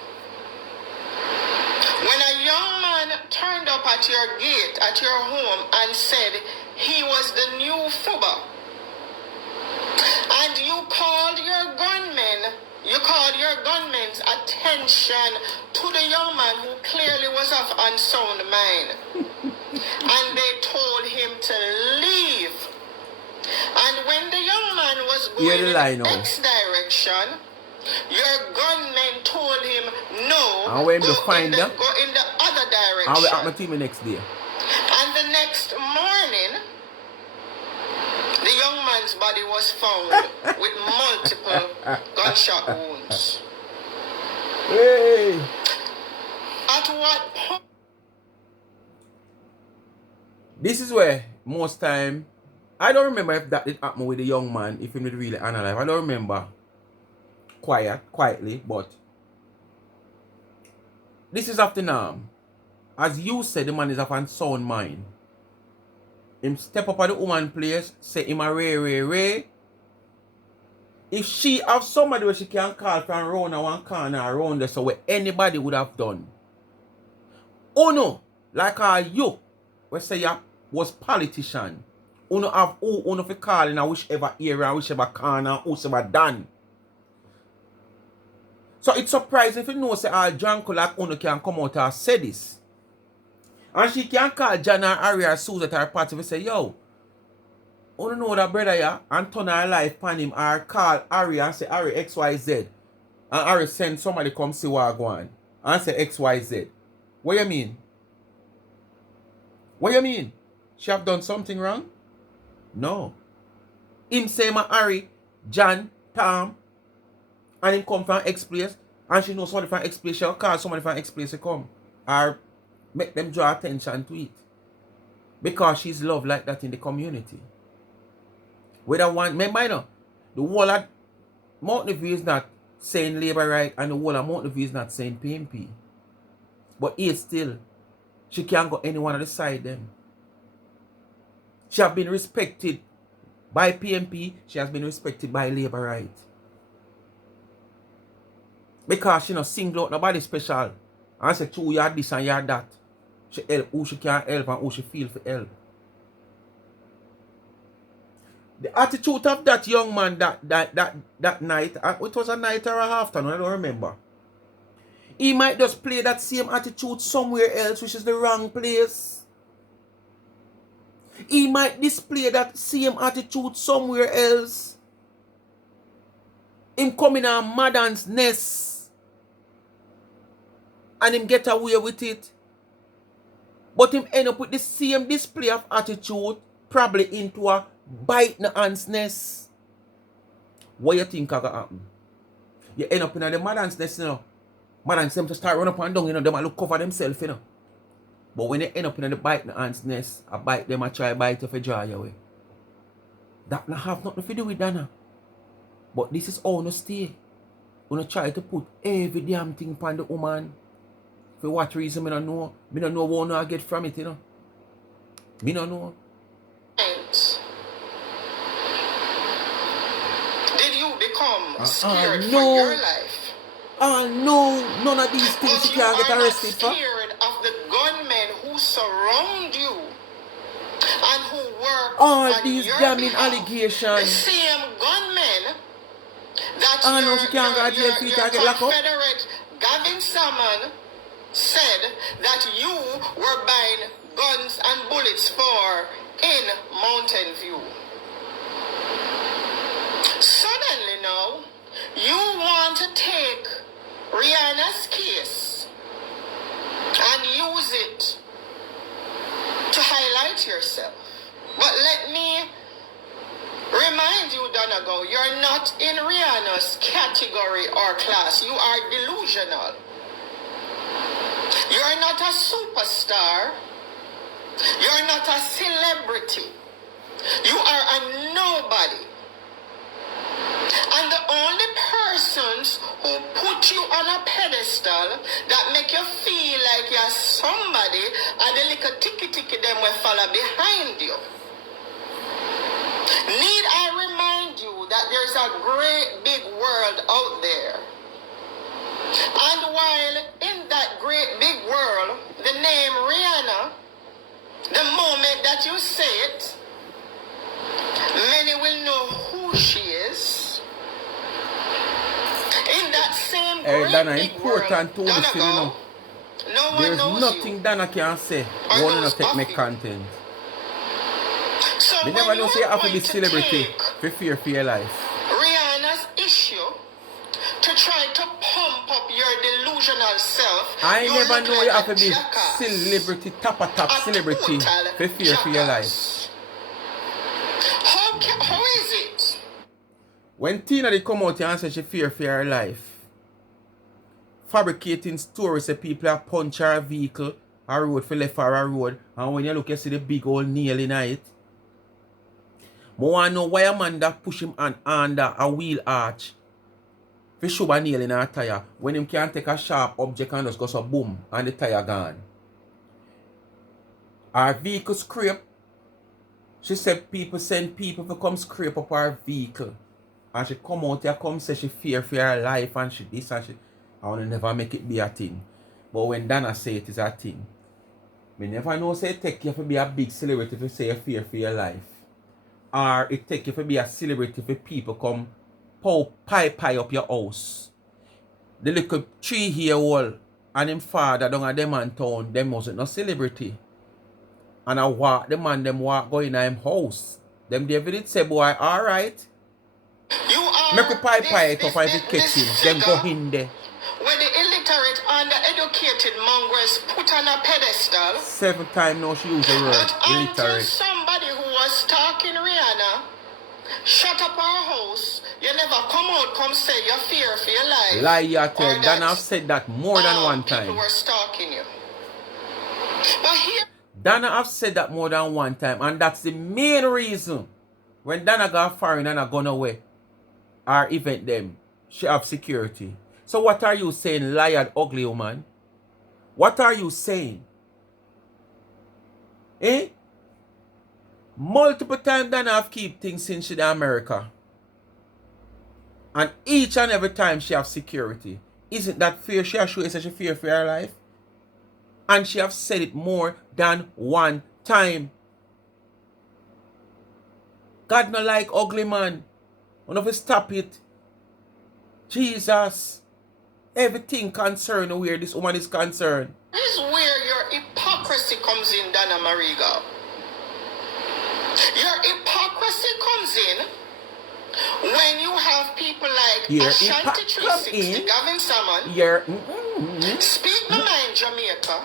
When a young man turned up at your gate, at your home, and said he was the new Fuba, and you called your gunmen's attention to the young man who clearly was of unsound mind, and they told him to leave. And when the young man was going in the X direction, your gunmen told him no, go in the other direction. And what happened to him the next day? And the next morning, the young man's body was found with multiple gunshot wounds. Hey. At what point? This is where most time, I don't remember if that did happen with the young man, if he did really analyze. I don't remember quietly, but this is of the norm. As you said, the man is of unsound mind. Him step up at the woman place, say him a ray. If she have somebody where she can call from around one corner around there, so where anybody would have done. Oh no, like you, we say you was politician. Uno have who uno fi call in a whichever area, whichever corner, whosoever done. So it's surprising if you know say all drunk like uno can come out and say this. And she can call John or Harry or Susan at her party and say, yo, uno know that brother ya and turn her life upon him, or call Harry and say Harry XYZ. And Harry send somebody come see what go on and say XYZ. What you mean? What you mean? She have done something wrong? No. Him say my Harry, John, Tom, and him come from X place, and she knows somebody from X place, she'll call somebody from X place to come. Or make them draw attention to it. Because she's loved like that in the community. Whether one, remember, you know, the whole of Mountain View is not saying labor right, and the whole of Mountain View is not saying PMP. But yet still, she can't go any one of the side them. She has been respected by PMP, she has been respected by labor right. Because she not single out nobody special. And say, you are this and you are that. She help who she can help and who she feel for help. The attitude of that young man that night, it was a night or an afternoon, I don't remember. He might just play that same attitude somewhere else, which is the wrong place. He might display that same attitude somewhere else. Him come in a madman's nest and him get away with it. But him end up with the same display of attitude, probably into a bite in the ant's nest. What you think gonna happen? You end up in the madman's nest, you know. Madman's them to start run up and down, you know, them a look cover themselves, you know. But when they end up in the bite in the ant's nest, a bite them a try bite if you draw your way. That not have nothing to do with Donna. But this is how you stay. You try to put every damn thing upon the woman. For what reason, I don't know. I don't know what I get from it, you know. I don't know. Did you become scared for your life? No. None of these things you can get arrested for. You are not scared of the gunmen who surround you and who work all on these your damning behalf. allegations. The same gunmen that no, she can't go to jail for it, your get locked up. Confederate Gavin Salmon said that you were buying guns and bullets for in Mountain View. Suddenly now, you want to take Rihanna's case and use it to highlight yourself. But let me remind you, Donna, you're not in Rihanna's category or class. You are delusional. You're not a superstar. You're not a celebrity. You are a nobody. And the only who put you on a pedestal that make you feel like you're somebody and the little ticky them will follow behind you. Need I remind you that there's a great big world out there. And while in that great big world, the name Rihanna, the moment that you say it, many will know who she is. In that same great Donna, big important world, to listen, you know. no one There's knows nothing you. Donna can say. Or Won't knows take of my you. content. So They when never know you say you are have to be going to celebrity take for fear for your life. Rihanna's issue to try to pump up your delusional self, I you never look know like you have a to be jackass. celebrity, top of top A celebrity total for fear for your life. jackass. How is it? When Tina they come out here and say she fear for her life, fabricating stories say people are punch her vehicle, a road for left or a road, and when you look you see the big old nail in it. I want to know why a man that push him under a wheel arch for show a nail in a tire when him can take a sharp object and just go so boom and the tire gone. Our vehicle scrape. She said people send people to come scrape up her vehicle. And she come out here come say she fear for her life and she this and she I wanna never make it be a thing. But when Donna say it is a thing, me never know say it take you to be a big celebrity to say you fear for your life. Or it take you to be a celebrity for people come pie up your house. The little 3-year-old and him father down at them man town, them wasn't no celebrity. And I walk, the man them walk go in him house. Them David it say boy, alright. You are Make a pie it up and if it catch him, then go in there. where the illiterate and the educated mongrels put on a pedestal. 7 times now she use the word But until illiterate. somebody who was stalking Rihanna shut up our house, you never come say you fear for your life. Lie you or tell. that, Donna have said that more than one people time. were stalking you. But here, Donna have said that more than one time, and that's the main reason when Donna got foreign and I gone away or event them, she have security. So what are you saying, liar, ugly woman? What are you saying? Eh? Multiple times Donna have keep things since she in America. And each and every time she have security. Isn't that fear she has shown she fear for her life? And she have said it more than one time. God no like ugly man. One of us stop it. Jesus. Everything concerned where this woman is concerned. this is where your hypocrisy comes in, Donna Mariga. Your hypocrisy comes in when you have people like Your Ashanti come 360, in. Gavin Salmon, Your Speak My Mind Jamaica,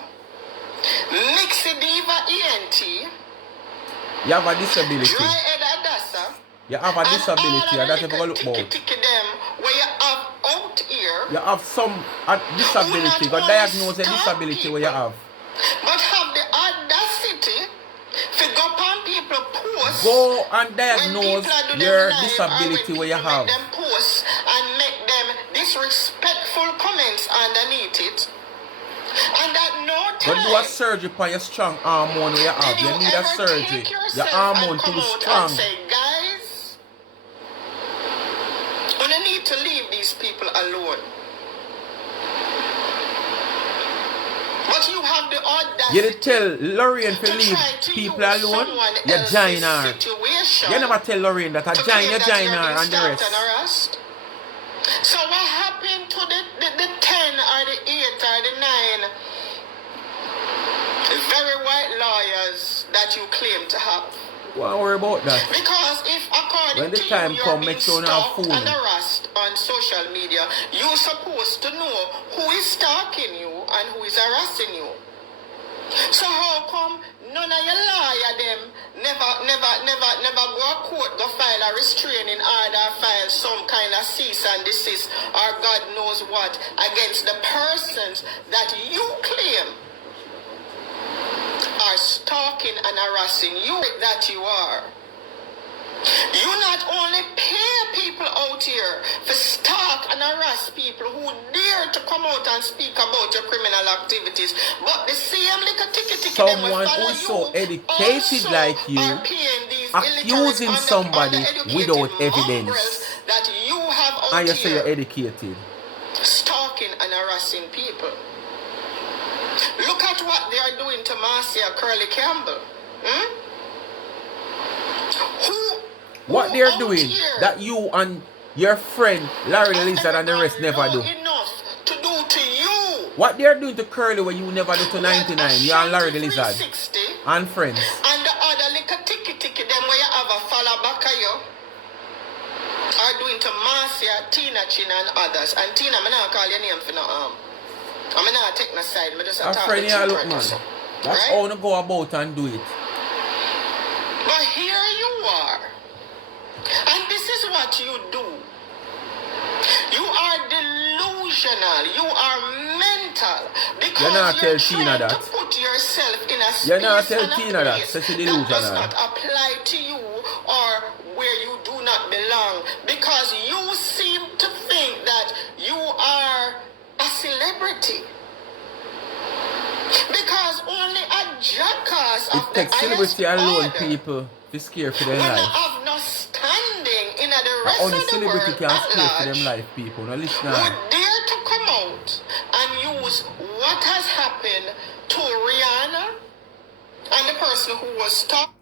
Mixy Diva ENT, you have a disability. Dry Ed Adassa, You have a disability, and that's if you look ticky about. ticky them where you have out here, You have some disability. Got diagnosed a disability where you have. but have the audacity to go upon people posts. Go and When diagnose people are doing your live, disability or when where you people have. make them post and make them disrespectful comments underneath it. And at no Go time do a surgery for your strong hormone where you have. did You you need a ever surgery. take Your yourself hormone and come too out strong. and say, guys, you need to leave these people alone. But you have the audacity You did tell Lorraine to to leave try to people use alone. someone You else's join her. situation You never tell Lorraine that I to join claim you that join you're her being and the stalked rest. and harassed. So what happened to the 10 or the 8 or the 9 very white lawyers that you claim to have? Don't worry about that. Because if according When the to time you, you're come, being make sure you have stalked food. and harassed on social media, you're supposed to know who is stalking you and who is harassing you. So how come none of your lawyer them never go to court, go file a restraining order, file some kind of cease and desist or God knows what against the persons that you claim are stalking and harassing you that you are? You not only pay people out here for stalk and harass harass people who dare to come out and speak about your criminal activities. But the same little ticket someone who is so educated like you accusing somebody without evidence, that you have out and you say you're here educated. stalking and harassing people. Look at what they are doing to Marcia Curly Campbell. What they're doing that you and your friend Larry Lizard and the rest never do. Enough to do to you. What they're doing to Curly when you never do to 99, you and Larry the Lizard and friends. And the other little ticky them where you have a follow back of you are doing to Marcia, Tina Chin and others. And Tina, I'm not call your name for no I'm not take no side. I'm just a friend, yeah, look, man. That's right? How to go about and do it. But here you are. And this is what you do. You are delusional. You are mental. Because you're not tell Tina that. To put yourself in a space you're not tell Tina that. So she delusional. That does not apply to you or where you do not belong. Because you seem to think that you are a celebrity. Because only a jackass of the celebrity alone people be scared for their life. Have no standing in the rest only of the celebrity world can at scare for large, them life, people. Now listen. Would dare to come out and use what has happened to Rihanna and the person who was stopped.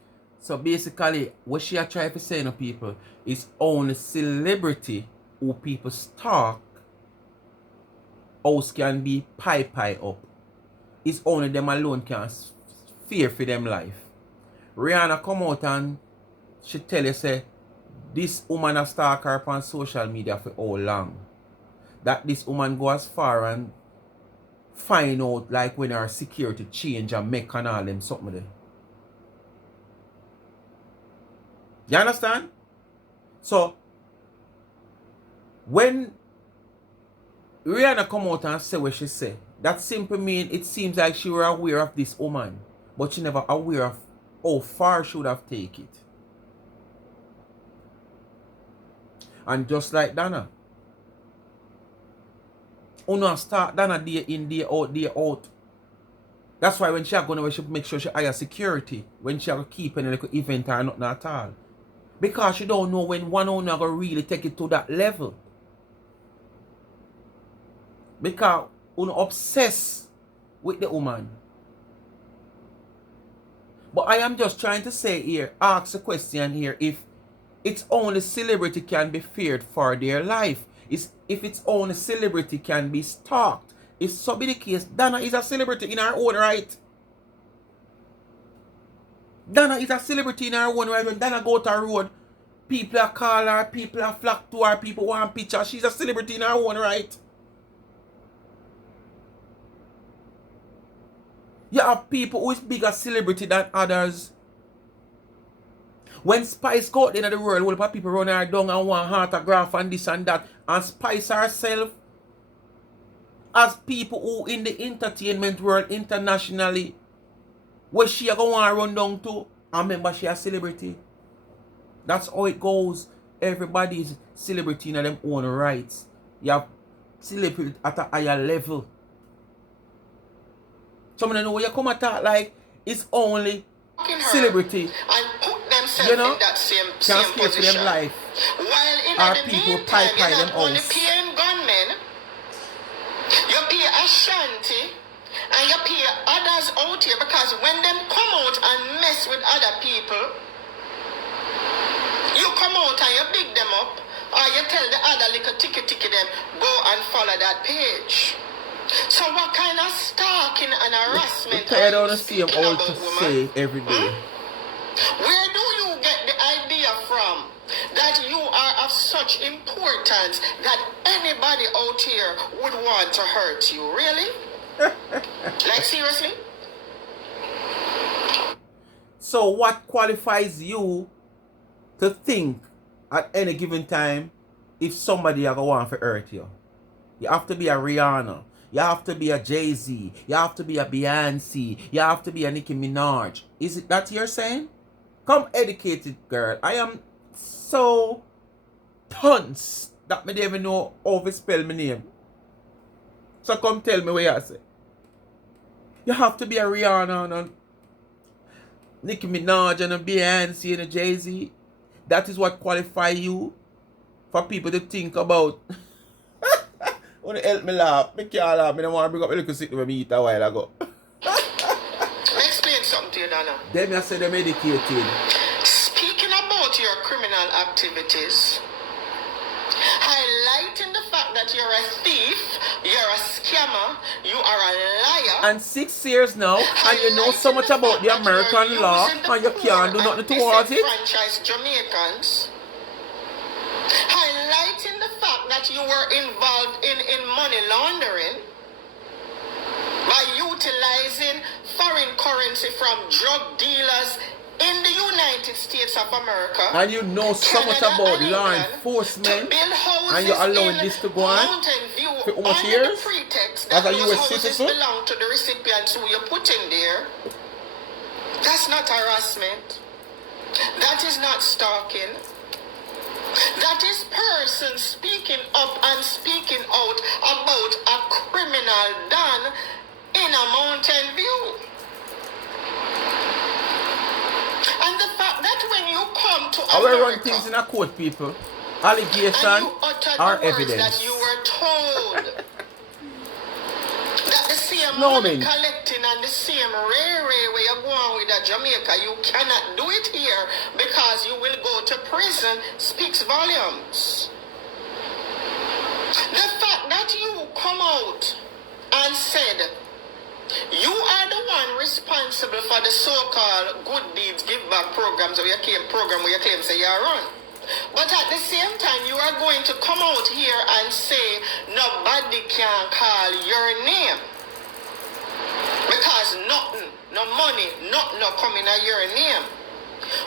So basically, what she are trying to say to people is only celebrity who people stalk house can be pie up. It's only them alone can fear for them life. Rihanna come out and she tell you say this woman a stalk her on social media for how long. That this woman go as far and find out like when her security change and make and all them something there. You understand? So when Rihanna come out and say what she say, that simply mean it seems like she were aware of this woman, but she never aware of how far she would have taken it. And just like Donna, Una start Donna day in, day out. That's why when she are going to make sure she hire security, when she are keep any little event or nothing at all. Because she don't know when one owner going to really take it to that level. Because Una obsessed with the woman. But I am just trying to say here, ask a question here, if it's only celebrity can be feared for their life. If it's only celebrity can be stalked. If so be the case, Donna is a celebrity in her own right. Donna is a celebrity in her own right. When Donna go to her road, people are call her, people are flock to her, people want picture. She's a celebrity in her own right. You have people who is bigger celebrity than others. When Spice go out in the world, all people run her down and want autograph and this and that. And Spice herself, as people who in the entertainment world internationally, where she go want to run down to, and remember she a celebrity. That's how it goes. Everybody's celebrity in their own rights. You have celebrity at a higher level. Some of know when you come and talk like it's only celebrity. And put themselves you know, in that same position. For them life. While in our the people meantime, pie you're them not only house. paying gunmen, you pay Ashanti, and you pay others out here, because when them come out and mess with other people, you come out and you big them up, or you tell the other little ticky them, go and follow that page. So what kind of stalking and harassment I don't see them all to say every day. Where do you get the idea from that you are of such importance that anybody out here would want to hurt you? Really? Like seriously? So what qualifies you to think at any given time if somebody are going to want to hurt you? You have to be a Rihanna. You have to be a Jay-Z. You have to be a Beyonce. You have to be a Nicki Minaj. Is it that you're saying? Come educated girl. I am so tons that me don't even know how to spell my name. So come tell me what you say. You have to be a Rihanna and a Nicki Minaj and a Beyonce and a Jay-Z. That is what qualify you for people to think about. Want to help me laugh? Me can't laugh. I don't want to bring up a little sick when me eat a while ago. Explain something to you, Donna. Them I say they're medicated. Speaking about your criminal activities, highlighting the fact that you're a thief, you're a scammer, you are a liar. And 6 years now, and you know so much about the American law, and you can't do nothing towards it. Franchise Jamaicans. Highlighting the fact that you were involved in money laundering by utilizing foreign currency from drug dealers in the United States of America. And you know so much about law enforcement, and you're allowing this to go on for how much years? As a US citizen? Belong to the recipients who you're putting there. That's not harassment. That is not stalking. That is person speaking up and speaking out about a criminal done in a Mountain View. And the fact that when you come to America, I will run things in a court, people. Allegation or evidence. That you were told that the same No, money man. collecting and the same rare where you're going with a Jamaica, you cannot do it here because you will go to prison speaks volumes. The fact that you come out and said you are the one responsible for the so-called good deeds give back programs where you claim say you are run. But at the same time, you are going to come out here and say nobody can call your name. Because nothing, no money, nothing no coming at your name.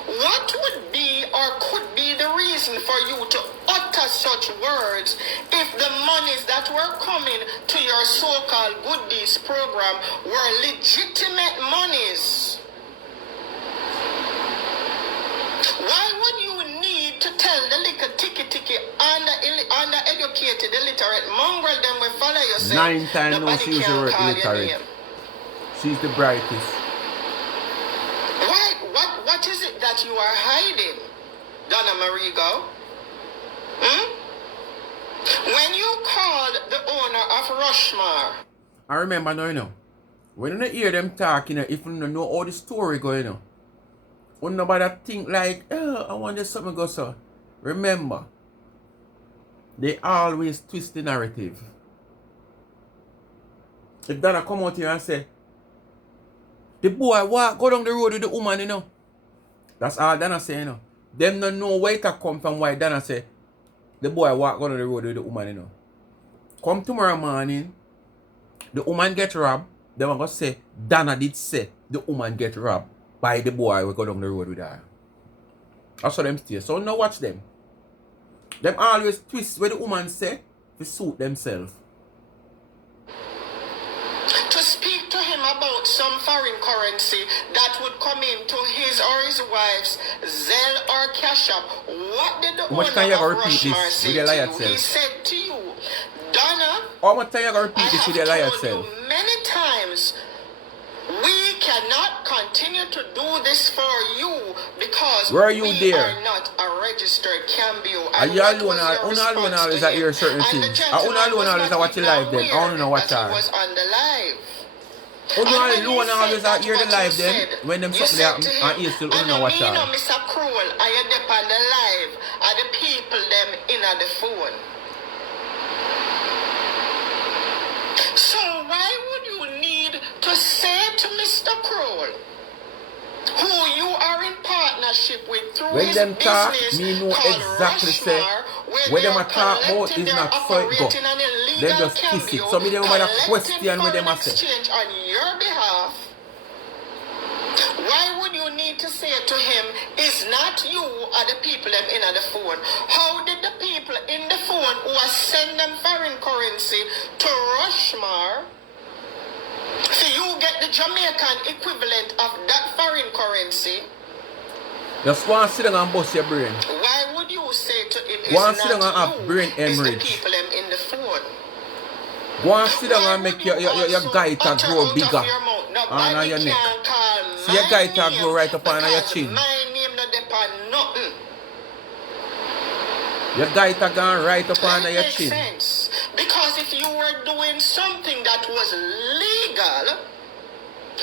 What would be or could be the reason for you to utter such words if the monies that were coming to your so-called good deeds program were legitimate monies? Why would you need to tell the little ticky under-educated, illiterate mongrel them will follow you say 9 times no, nobody she was can the call your illiterate. name? She's the brightest. Why? What is it that you are hiding, Donna Marigo? When you called the owner of Rushmore, I remember now, you know, when you hear them talking, if you don't know how the story going on, when nobody think like, oh, I wonder something go so. Remember, they always twist the narrative. If Donna come out here and say, the boy walk go down the road with the woman, you know. That's all Donna say, you know. Them don't know where it come from, why Donna say, the boy walk go down the road with the woman, you know. Come tomorrow morning, the woman get robbed, they will go say, Donna did say the woman get robbed by the boy who go down the road with her. That's what them stay. So now watch them. Them always twist what the woman say to suit themselves. to speak to him about some foreign currency that would come into his or his wife's Zelle or Cash App, what did the owner of Rushmore say to you? He said to you, Donna, how much time you gonna repeat this with your liar self? Many times, we cannot continue to do this for you because were you we there? are not a registered cambio. Are you alone? Alone always at hear certain things. Alone always at watch your live then. I don't know what time. Was on the live. Alone always at hear the live then. When them something happen and you still don't know what time. Mr. Cruel, I am up on the live. Are the people them in at the phone? So why would you need to say to Mr. Kroll, who you are in partnership with through when his them talk, business me know called exactly say Rushmore, when them a talk about is not so it go. Them just kiss it. So me don't want to question what them a say. Exchange on your behalf. Why would you need to say to him, it's not you or the people them in the phone? How did the people in the phone who are sending them foreign currency to Rushmore, so you get the Jamaican equivalent of that foreign currency? Just want to sit down and bust your brain. Why would you say to him, Go and sit down and have brain hemorrhage. People in the phone. Go and sit down and make your guy to grow bigger on your neck. See your guy to grow right up on your chin. My name not depend nothing. Your guy to go right up on your chin. Sense. Because if you were doing something that was legal,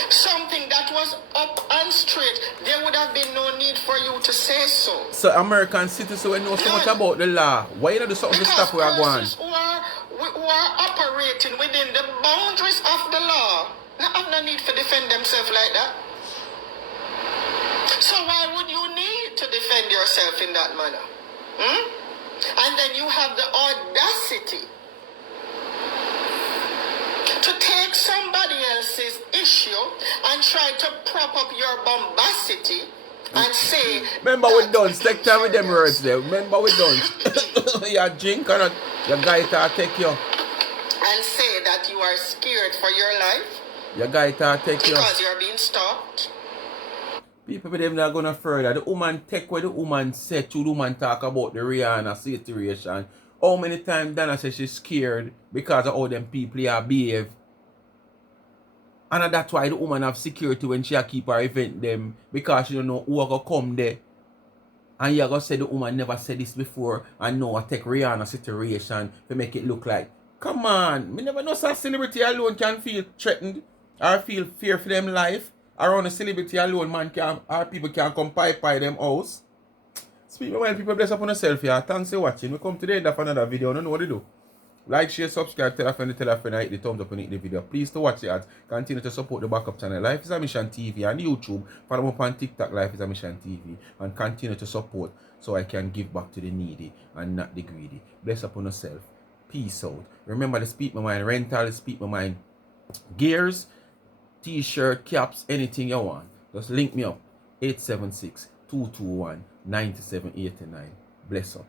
something that was up and straight, there would have been no need for you to say so. So American citizens will know so much about the law. Why you not do something to stop where I go on? Who are operating within the boundaries of the law, not have no need to defend themselves like that. So why would you need to defend yourself in that manner? And then you have the audacity to take somebody else's issue and try to prop up your bombacity and say... Remember we done. Take time with them words there. Remember we done. You drink and your guy to take you. And say that you are scared for your life. Your guy to take you. Because you're being stalked. People with them not gonna further. The woman take what the woman said to the woman talk about the Rihanna situation. How many times Donna says she's scared because of how them people are behave. And that's why the woman have security when she keep her event them. Because she don't know who are gonna come there. And you gonna say the woman never said this before. And now I take Rihanna situation to make it look like. Come on. Me never know some celebrity alone can feel threatened. Or feel fear for them life. Around a celebrity alone, man, our people can come pie them house. Speak when people bless upon yourself, yeah. Thanks for watching. We come to the end of another video. I don't know what to do. Like, share, subscribe, tell a friend, hit the thumbs up and hit the video. Please to watch it. Continue to support the backup channel. Life is a Mission TV and YouTube. Follow me up on TikTok, Life is a Mission TV. And continue to support so I can give back to the needy and not the greedy. Bless upon yourself. Peace out. Remember to Speak My Mind rental, Speak My Mind gears, t-shirt, caps, anything you want. Just link me up. 876-221-9789. Bless up.